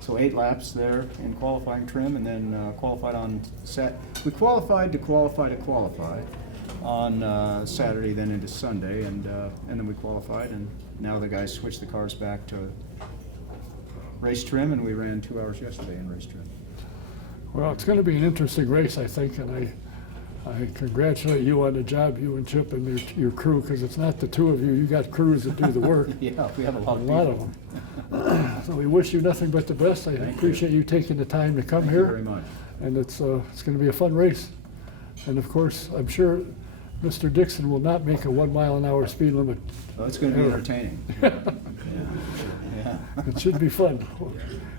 So 8 laps there in qualifying trim, and then qualified on set. We qualified to qualify to qualify, on Saturday, then into Sunday, and then we qualified, and now the guys switched the cars back to race trim, and we ran 2 hours yesterday in race trim. Well, it's going to be an interesting race, I think, and I congratulate you on the job, you and Chip and your crew, because it's not the two of you. You got crews that do the work. Yeah, we have a A lot lot of of people. them. So we wish you nothing but the best. I appreciate you taking the time to come Thank here. you very much. And it's going to be a fun race. And of course, I'm sure Mr. Dixon will not make a 1 mile an hour speed limit. Oh, it's going to be Ever. entertaining. Yeah. It should be fun.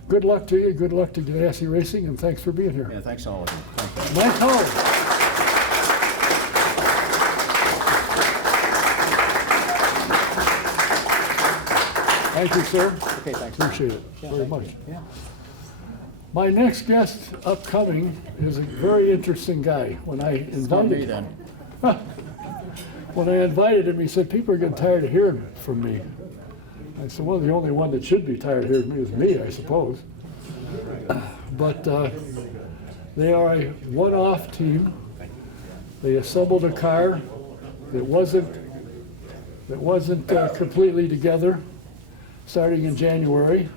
Good luck to you. Good luck to Ganassi Racing, and thanks for being here. Yeah, thanks to all of you. Thank you. Mike Howard. Thank you, sir. Okay, thanks. Appreciate it Yeah, very thank much. you. Yeah. My next guest upcoming is a very interesting guy. When I invited then. When I invited him, he said, people are getting tired of hearing from me. I said, well, the only one that should be tired of hearing me is me, I suppose. But they are a one-off team. They assembled a car that wasn't completely together, starting in January,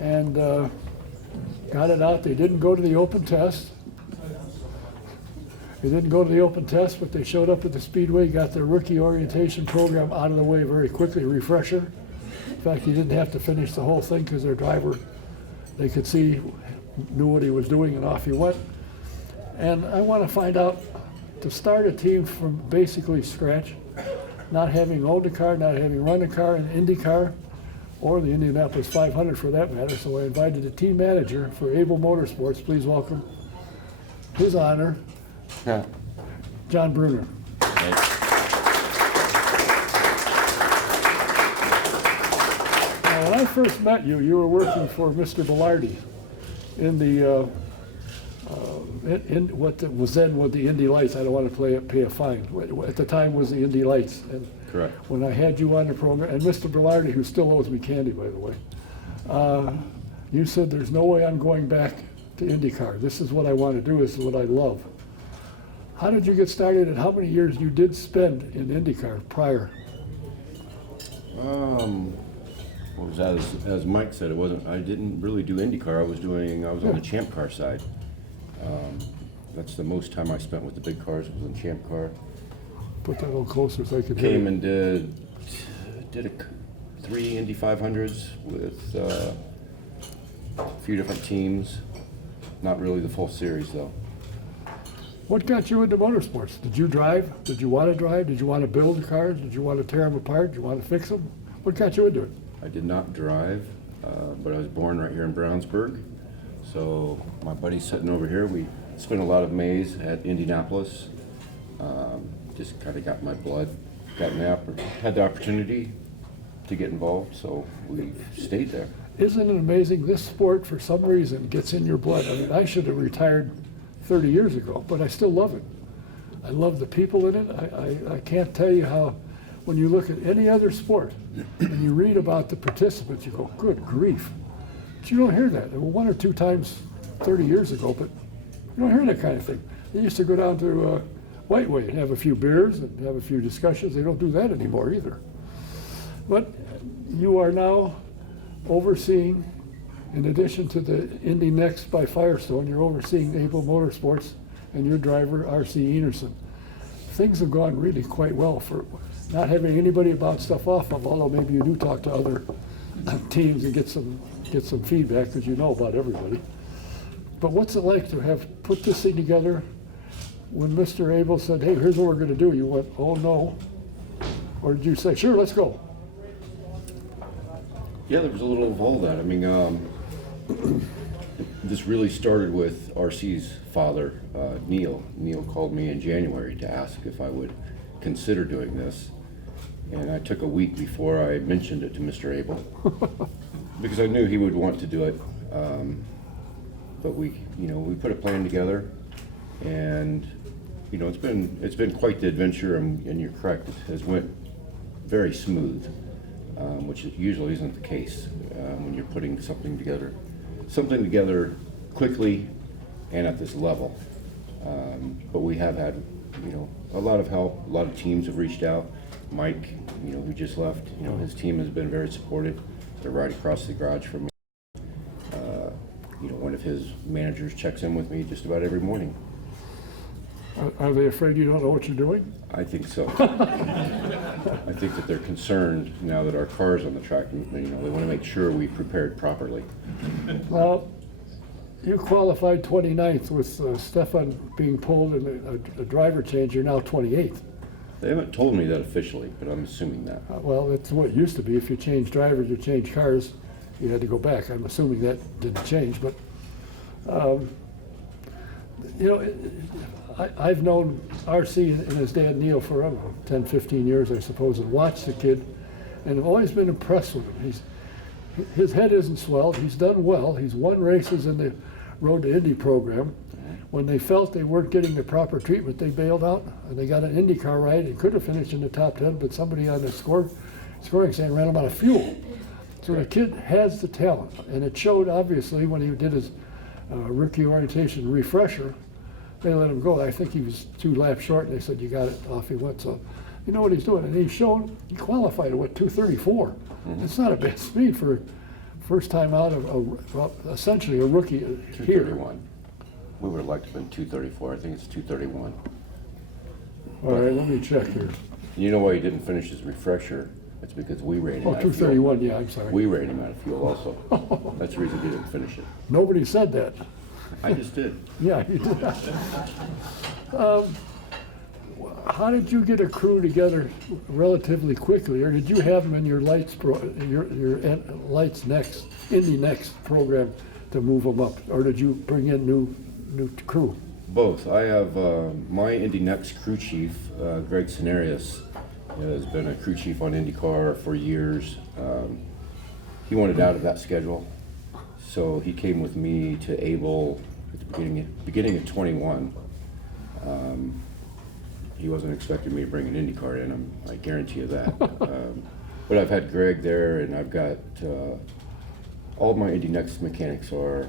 and got it out. They didn't go to the open test. They didn't go to the open test, but they showed up at the Speedway, got their rookie orientation program out of the way very quickly, refresher. In fact, he didn't have to finish the whole thing because their driver, they could see, knew what he was doing, and off he went. And I want to find out, to start a team from basically scratch, not having owned a car, not having run a car in Indy Car, or the Indianapolis 500 for that matter, so I invited the team manager for Able Motorsports. Please welcome His Honor, John Brunner. Now, when I first met you, you were working for Mr. Bellardi in the in what was then with the Indy Lights. I don't want to pay a fine. At the time was the Indy Lights. And correct. when I had you on the program, and Mr. Bellardi, who still owes me candy, by the way, you said, there's no way I'm going back to IndyCar. This is what I want to do. This is what I love. How did you get started, and how many years you did spend in IndyCar prior? What was that? As Mike said, it wasn't. I didn't really do IndyCar. I was on the Champ Car side. That's the most time I spent with the big cars. Was in Champ Car. Put that a little closer so I could hear Came you. and did 3 Indy 500s with a few different teams. Not really the full series though. What got you into motorsports? Did you drive? Did you want to drive? Did you want to build cars? Did you want to tear them apart? Did you want to fix them? What got you into it? I did not drive, but I was born right here in Brownsburg. So my buddy's sitting over here. We spent a lot of Mays at Indianapolis. Just kind of got my blood, had the opportunity to get involved, so we stayed there. Isn't it amazing? This sport, for some reason, gets in your blood. I mean, I should have retired 30 years ago, but I still love it. I love the people in it. I can't tell you how, when you look at any other sport and you read about the participants, you go, good grief. But you don't hear that. There were 1 or 2 times 30 years ago, but you don't hear that kind of thing. They used to go down to Whiteway and have a few beers and have a few discussions. They don't do that anymore either. But you are now overseeing, in addition to the Indy Next by Firestone, you're overseeing Able Motorsports and your driver, R.C. Enerson. Things have gone really quite well for not having anybody to bounce stuff off of, although maybe you do talk to other teams and get some feedback because you know about everybody. But what's it like to have put this thing together? When Mr. Abel said, hey, here's what we're going to do, you went, oh no? Or did you say, sure, let's go? Yeah, there was a little of all that. I mean, this really started with RC's father, Neil. Neil called me in January to ask if I would consider doing this. And I took a week before I mentioned it to Mr. Abel because I knew he would want to do it. But we put a plan together, and it's been quite the adventure. And you're correct, it has went very smooth, which usually isn't the case when you're putting something together quickly and at this level. But we have had a lot of help. A lot of teams have reached out. Mike, who just left, his team has been very supportive. They're right across the garage from me. One of his managers checks in with me just about every morning. Are they afraid you don't know what you're doing? I think so. I think that they're concerned now that our car's on the track. They want to make sure we prepared properly. Well, you qualified 29th with Stefan being pulled in a driver change. You're now 28th. They haven't told me that officially, but I'm assuming that. Well, that's what it used to be. If you change drivers, you change cars, you had to go back. I'm assuming that didn't change, but I've known RC and his dad Neil for 10, 15 years, I suppose, and watched the kid, and I've always been impressed with him. His head isn't swelled. He's done well. He's won races in the Road to Indy program. When they felt they weren't getting the proper treatment, they bailed out, and they got an IndyCar ride. He could have finished in the top 10, but somebody on the scoring stand ran him out of fuel. So the kid has the talent, and it showed obviously when he did his rookie orientation refresher. They let him go. I think he was 2 laps short, and they said, you got it. Off he went. So you know what he's doing. And he's shown, he qualified at 234. Mm-hmm. It's not a bad speed for first time out of essentially a rookie here. 231. We would have liked to have been 234. I think it's 231. All right, let me check here. You know why he didn't finish his refresher? It's because we rated him out of fuel. 231, yeah, I'm sorry. We rated him out of fuel also. That's the reason he didn't finish it. Nobody said that. I just did. Yeah, you did. How did you get a crew together relatively quickly, or did you have them in your lights lights next Indy Next program to move them up, or did you bring in new crew? Both. I have my Indy Next crew chief, Greg Cenarius, has been a crew chief on IndyCar for years. He wanted out of that schedule, so he came with me to Able at the beginning of 21. He wasn't expecting me to bring an IndyCar in, I guarantee you that. But I've had Greg there, and I've got all of my Indy Next mechanics are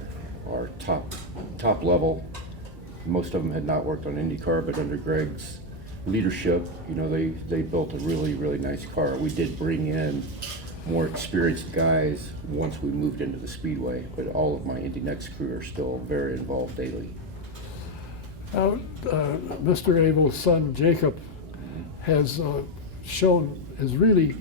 top level. Most of them had not worked on IndyCar, but under Greg's leadership, they built a really, really nice car. We did bring in more experienced guys once we moved into the speedway, but all of my Indy Next crew are still very involved daily. Now, Mr. Abel's son Jacob has really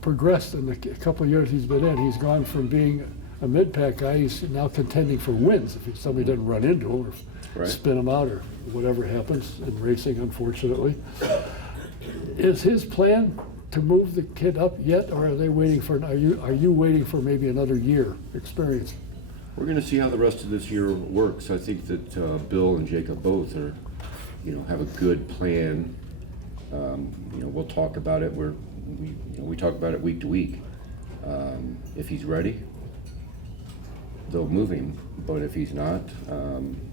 progressed in the couple of years he's been in. He's gone from being a mid-pack guy, he's now contending for wins if somebody doesn't run into him or spin him out or whatever happens in racing, unfortunately. Is his plan to move the kid up yet, or are they waiting for? Are you waiting for maybe another year experience? We're going to see how the rest of this year works. I think that Bill and Jacob both are, have a good plan. We'll talk about it. We talk about it week to week. If he's ready, they'll move him. But if he's not,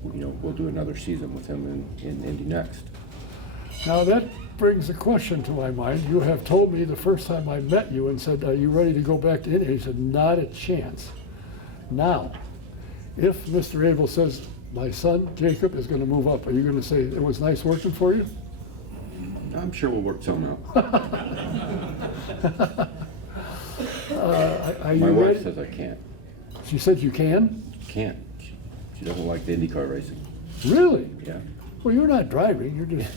we'll do another season with him in Indy Next. Now that brings a question to my mind. You have told me the first time I met you and said, are you ready to go back to Indy? He said, not a chance. Now, if Mr. Abel says, my son, Jacob, is going to move up, are you going to say, it was nice working for you? I'm sure we'll work something out. Are you My ready? wife says I can't. She said you can? Can't. She doesn't like the IndyCar racing. Really? Yeah. Well, you're not driving, you're just...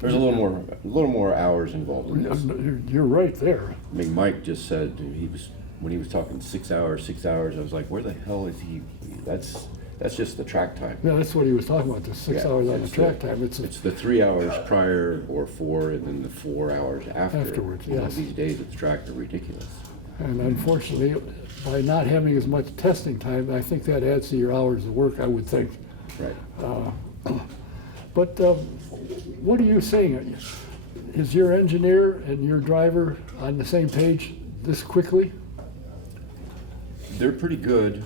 There's a little more hours involved in this. You're right there. I mean, Mike just said when he was talking 6 hours. I was like, where the hell is he? That's just the track time. Yeah, that's what he was talking about, the 6 hours on the track time. It's the 3 hours prior or 4, and then the 4 hours afterwards. Yes. These days at the track are ridiculous. And unfortunately, by not having as much testing time, I think that adds to your hours of work, I would think. Right. But what are you saying? Is your engineer and your driver on the same page this quickly? They're pretty good.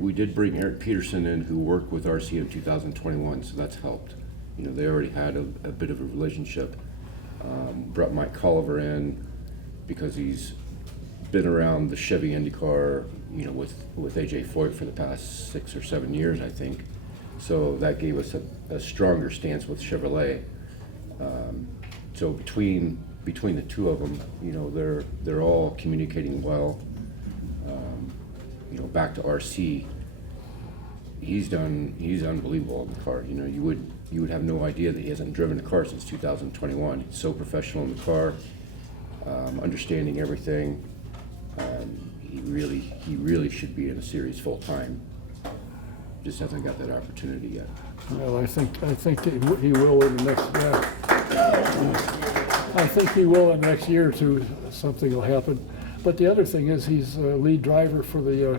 We did bring Eric Peterson in, who worked with Arciero in 2021, so that's helped. They already had a bit of a relationship. Brought Mike Colliver in because he's been around the Chevy IndyCar, with AJ Foyt for the past 6 or 7 years, I think. So that gave us a stronger stance with Chevrolet. So between the two of them, you know, they're all communicating well. You know, back to RC, he's unbelievable in the car. You know, you would have no idea that he hasn't driven a car since 2021. He's so professional in the car, understanding everything. He really should be in a series full time. Just hasn't got that opportunity yet. Well, I think he will in the next year. I think he will in the next year or two. Something will happen. But the other thing is he's lead driver for the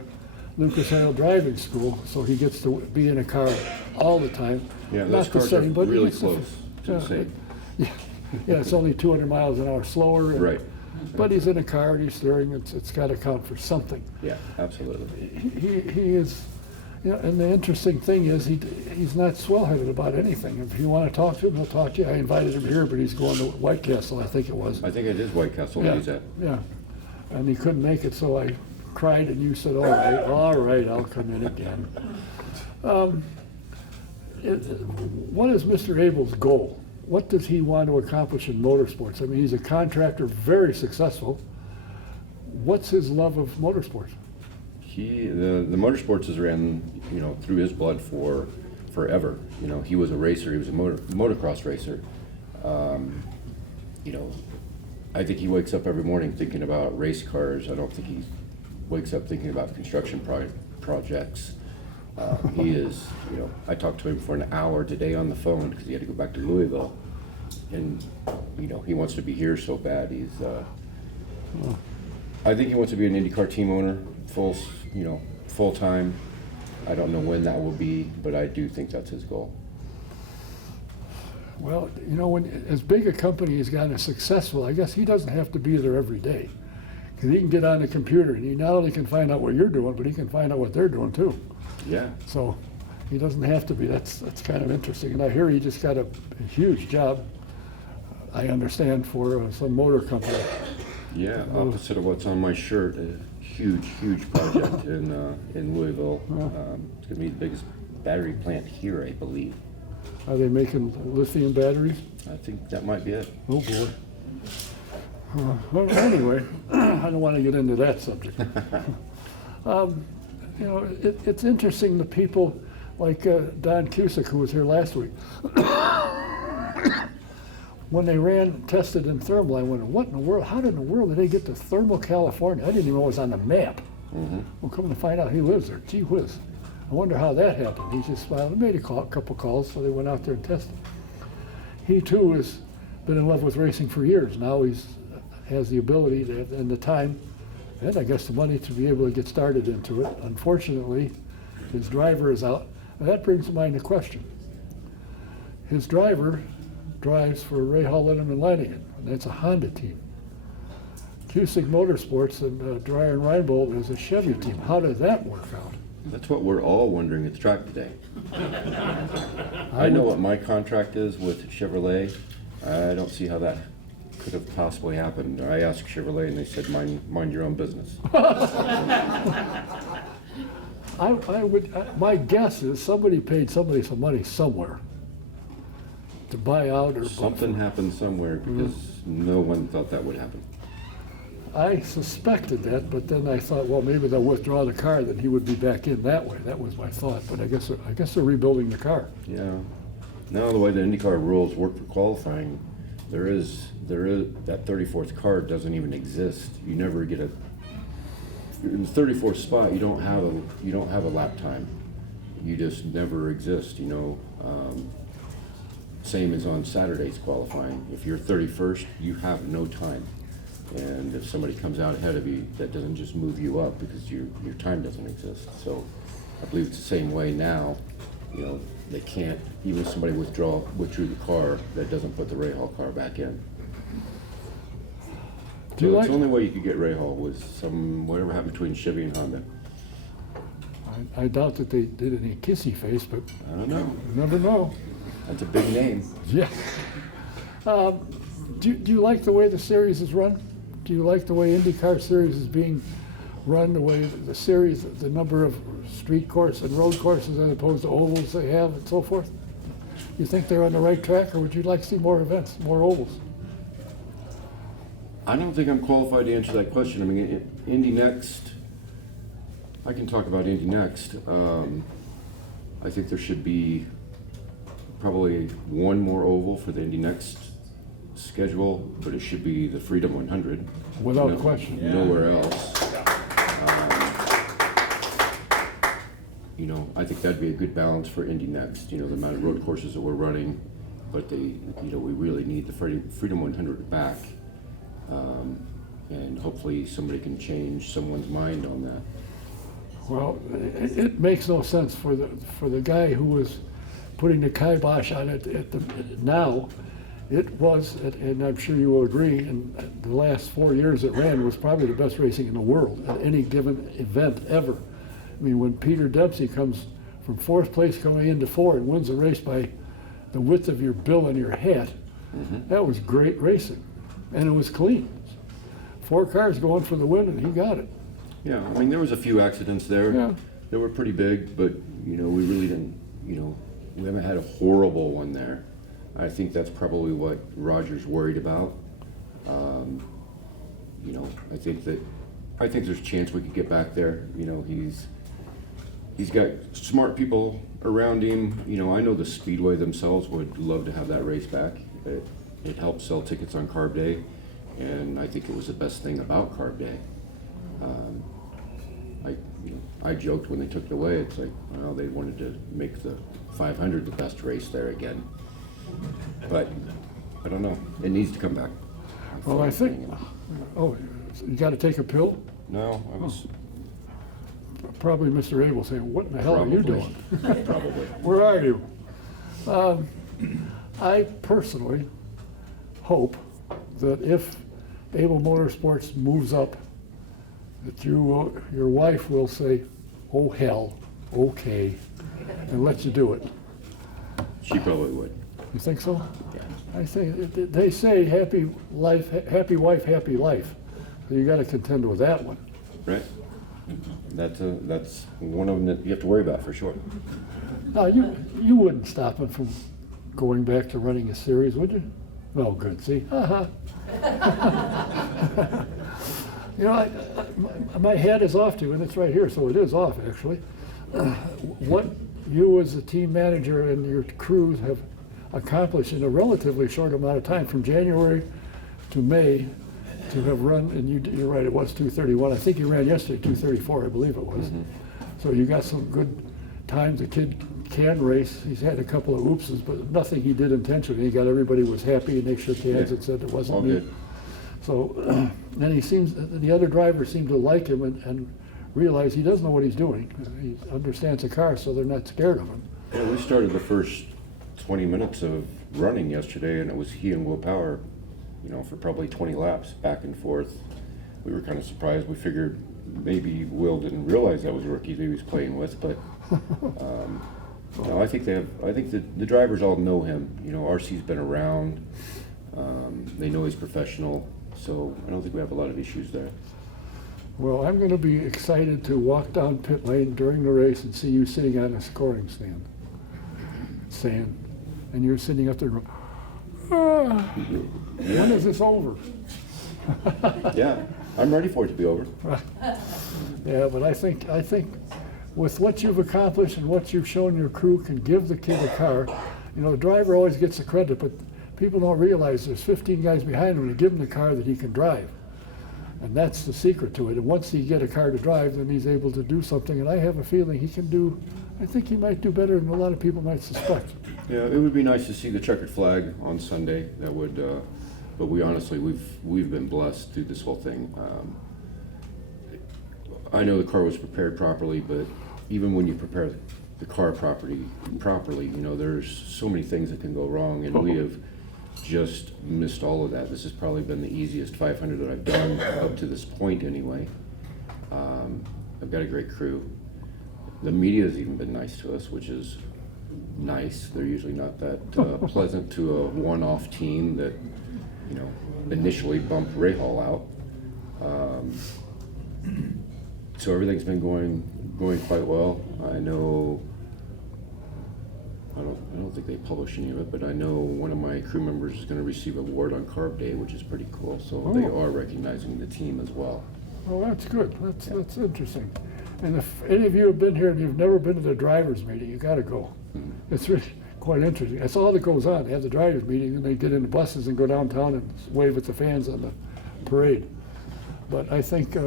Lucas Oil Driving School, so he gets to be in a car all the time. Yeah, those cars are really close to the same. Yeah, it's only 200 miles an hour slower. And, Right. But he's in a car and he's steering. It's got to count for something. Yeah, absolutely. He is, you know, and the interesting thing is he's not swell-headed about anything. If you want to talk to him, he'll talk to you. I invited him here, but he's going to White Castle, I think it was. I think it is White Castle Yeah, he's at. yeah. And he couldn't make it, so I cried, and you said, all right, I'll come in again. What is Mr. Abel's goal? What does he want to accomplish in motorsports? I mean, he's a contractor, very successful. What's his love of motorsports? The motorsports has ran, you know, through his blood for forever. You know, he was a racer. He was a motocross racer. You know, I think he wakes up every morning thinking about race cars. I don't think he wakes up thinking about construction projects. He is, you know, I talked to him for an hour today on the phone because he had to go back to Louisville, and you know, he wants to be here so bad. I think he wants to be an IndyCar team owner, full time. I don't know when that will be, but I do think that's his goal. Well, you know, when as big a company has gotten successful, I guess he doesn't have to be there every day. Because he can get on the computer and he not only can find out what you're doing, but he can find out what they're doing too. Yeah. So he doesn't have to be. That's kind of interesting. And I hear he just got a huge job, I understand, for some motor company. Yeah, opposite of what's on my shirt, a huge project in Louisville. It's going to be the biggest battery plant here, I believe. Are they making lithium batteries? I think that might be it. Oh boy. Well, anyway, I don't want to get into that subject. You know, it's interesting, the people like Don Cusick, who was here last week. When they tested in thermal, I wondered, what in the world, how in the world did they get to thermal California? I didn't even know it was on the map. Mm-hmm. Well, come to find out he lives there. Gee whiz. I wonder how that happened. He just smiled and made a couple calls, so they went out there and tested. He too has been in love with racing for years. Now has the ability to, and the time, and I guess the money to be able to get started into it. Unfortunately, his driver is out. And that brings to mind a question. His driver drives for Ray Hall, Linneman, and Lanigan, and that's a Honda team. Cusick Motorsports and Dreyer and Reinbold is a Chevy team. How does that work out? That's what we're all wondering at the track today. I know what my contract is with Chevrolet. I don't see how that could have possibly happened. I asked Chevrolet and they said, mind your own business. My guess is somebody paid somebody some money somewhere to buy out or something happened somewhere because no one thought that would happen. I suspected that, but then I thought, well, maybe they'll withdraw the car, then he would be back in that way. That was my thought, but I guess they're rebuilding the car. Yeah. Now the way the IndyCar rules work for qualifying, there is that 34th car doesn't even exist. You never get in the 34th spot. You don't have a lap time. You just never exist. You know. Same as on Saturday's qualifying. If you're 31st, you have no time. And if somebody comes out ahead of you, that doesn't just move you up because your time doesn't exist. So I believe it's the same way now. You know, they can't, even if somebody withdrew the car, that doesn't put the Ray Hall car back in. So it's the only way you could get Ray Hall was whatever happened between Chevy and Honda. I doubt that they did any kissy face, but I don't know. You never know. That's a big name. Yeah. Do you like the way the series is run? Do you like the way IndyCar series is being run the way the series, the number of street course and road courses as opposed to ovals they have and so forth? You think they're on the right track, or would you like to see more events, more ovals? I don't think I'm qualified to answer that question. I mean, Indy Next, I can talk about Indy Next. I think there should be probably one more oval for the Indy Next schedule, but it should be the Freedom 100. Without question. Nowhere else. You know, I think that'd be a good balance for Indy Next. You know, the amount of road courses that we're running, but we really need the Freedom 100 back. And hopefully somebody can change someone's mind on that. Well, it makes no sense for the guy who was putting the kibosh on it now. It was, and I'm sure you will agree, in the last 4 years it ran was probably the best racing in the world at any given event ever. I mean, when Peter Dempsey comes from 4th place going into 4 and wins a race by the width of your bill and your hat, that was great racing, and it was clean. 4 cars going for the win, and he got it. Yeah, I mean, there was a few accidents there. Yeah. They were pretty big, but, you know, we really didn't, you know, we haven't had a horrible one there. I think that's probably what Roger's worried about. You know, I think there's a chance we could get back there. You know, he's got smart people around him. You know, I know the Speedway themselves would love to have that race back. It helped sell tickets on Carb Day, and I think it was the best thing about Carb Day. I joked when they took it away. It's like, well, they wanted to make the 500 the best race there again. But I don't know. It needs to come back. Well, I think, oh, you got to take a pill? No, I was Probably Mr. Abel saying, what in the hell are you doing? probably. Where are you? I personally hope that if Abel Motorsports moves up, that your wife will say, oh hell, okay, and let you do it. She probably would. You think so? Yeah. I think, they say happy wife, happy life. So you got to contend with that one. Right. That's one of them that you have to worry about for sure. Now, you wouldn't stop him from going back to running a series, would you? Oh, good, see? You know, my hat is off to you, and it's right here, so it is off, actually. What you as a team manager and your crews have accomplished in a relatively short amount of time, from January to May, to have run, and you're right, it was 2:31. I think you ran yesterday 2:34, I believe it was. So you got some good times. The kid can race. He's had a couple of oopses, but nothing he did intentionally. He got everybody was happy, and they shook hands and said it wasn't All me. good. So, and the other drivers seem to like him and realize he doesn't know what he's doing. He understands the car, so they're not scared of him. Yeah, we started the first 20 minutes of running yesterday, and it was he and Will Power, you know, for probably 20 laps back and forth. We were kind of surprised. We figured maybe Will didn't realize that was a rookie that he was playing with, but no, I think the drivers all know him. You know, RC's been around. They know he's professional, so I don't think we have a lot of issues there. Well, I'm going to be excited to walk down pit lane during the race and see you sitting on a scoring stand, and you're sitting up there going, when is this over? Yeah, I'm ready for it to be over. Yeah, but I think with what you've accomplished and what you've shown your crew can give the kid a car, you know, the driver always gets the credit, but people don't realize there's 15 guys behind him to give him the car that he can drive. And that's the secret to it. And once he get a car to drive, then he's able to do something. And I have a feeling he can do, I think he might do better than a lot of people might suspect. Yeah, it would be nice to see the checkered flag on Sunday. That would, but we honestly, we've been blessed through this whole thing. I know the car was prepared properly, but even when you prepare the car properly, you know, there's so many things that can go wrong, and we have just missed all of that. This has probably been the easiest 500 that I've done up to this point anyway. I've got a great crew. The media has even been nice to us, which is nice. They're usually not that pleasant to a one-off team that, you know, initially bumped Rahal out. So everything's been going quite well. I know, I don't think they publish any of it, but I know one of my crew members is going to receive an award on Carb Day, which is pretty cool. So they are recognizing the team as well. Well, that's good. That's interesting. And if any of you have been here and you've never been to the drivers' meeting, you got to go. It's really quite interesting. That's all that goes on. They have the drivers' meeting, and they get in the buses and go downtown and wave at the fans on the parade. But I think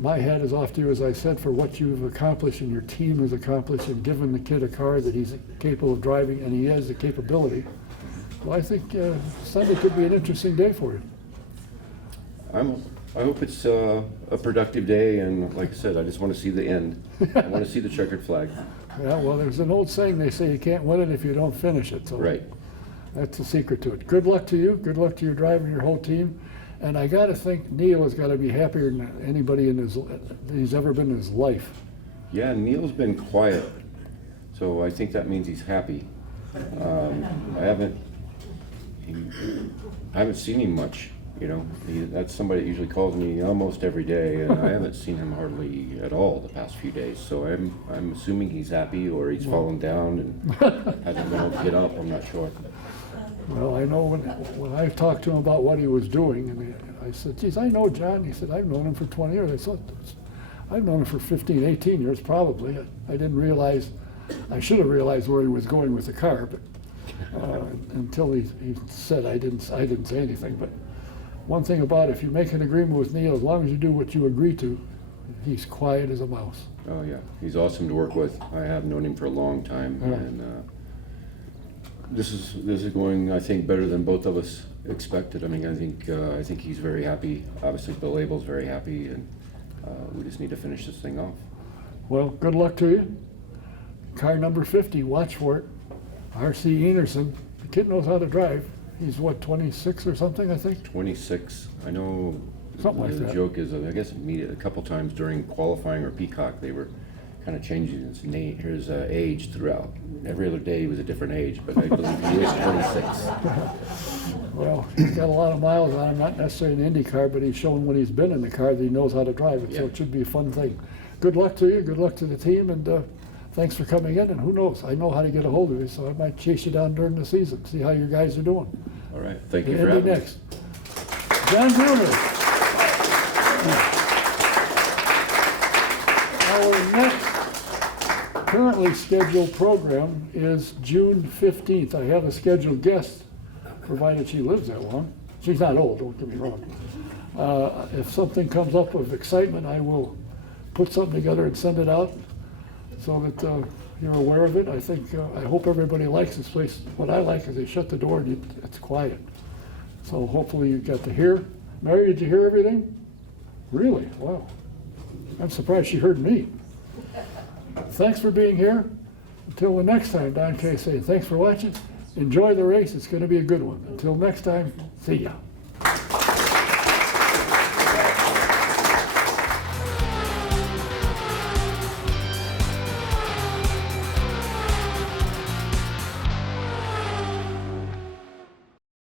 my hat is off to you, as I said, for what you've accomplished and your team has accomplished in giving the kid a car that he's capable of driving, and he has the capability. Well, I think Sunday could be an interesting day for you. I hope it's a productive day, and like I said, I just want to see the end. I want to see the checkered flag. Yeah, well, there's an old saying, they say you can't win it if you don't finish it. So Right. that's the secret to it. Good luck to you. Good luck to your driver and your whole team. And I got to think Neil has got to be happier than anybody he's ever been in his life. Yeah, Neil's been quiet, so I think that means he's happy. I haven't seen him much. You know, that's somebody that usually calls me almost every day, and I haven't seen him hardly at all the past few days. So I'm assuming he's happy, or he's fallen down and hasn't been able to get up. I'm not sure. Well, I know when I talked to him about what he was doing, and I said, geez, I know John. He said, I've known him for 20 years. I thought, I've known him for 15, 18 years probably. I didn't realize, I should have realized where he was going with the car, but until he said I didn't say anything. But one thing about it, if you make an agreement with Neil, as long as you do what you agree to, he's quiet as a mouse. Oh yeah, he's awesome to work with. I have known him for a long time, Yeah. and this is going, I think, better than both of us expected. I mean, I think he's very happy. Obviously, Bill Abel's very happy, and we just need to finish this thing off. Well, good luck to you. Car number 50, watch for it. R.C. Enerson. The kid knows how to drive. He's what, 26 or something, I think? 26. I know. Something like the that. joke is, I guess, a couple times during qualifying or Peacock, they were kind of changing his age throughout. Every other day he was a different age, but I believe he is 26. Well, he's got a lot of miles on him, not necessarily an Indy car, but he's shown when he's been in the car that he knows how to drive it, so Yeah. it should be a fun thing. Good luck to you, good luck to the team, and thanks for coming in, and who knows, I know how to get a hold of you, so I might chase you down during the season, see how your guys are doing. All right, thank you for Andy having me. next. John Brunner. Our next currently scheduled program is June 15th. I have a scheduled guest, provided she lives that long. She's not old, don't get me wrong. If something comes up of excitement, I will put something together and send it out so that you're aware of it. I think, I hope everybody likes this place. What I like is they shut the door and it's quiet. So hopefully you got to hear. Mary, did you hear everything? Really? Wow. I'm surprised she heard me. Thanks for being here. Until the next time, Don Kay saying thanks for watching. Enjoy the race. It's going to be a good one. Until next time, see ya.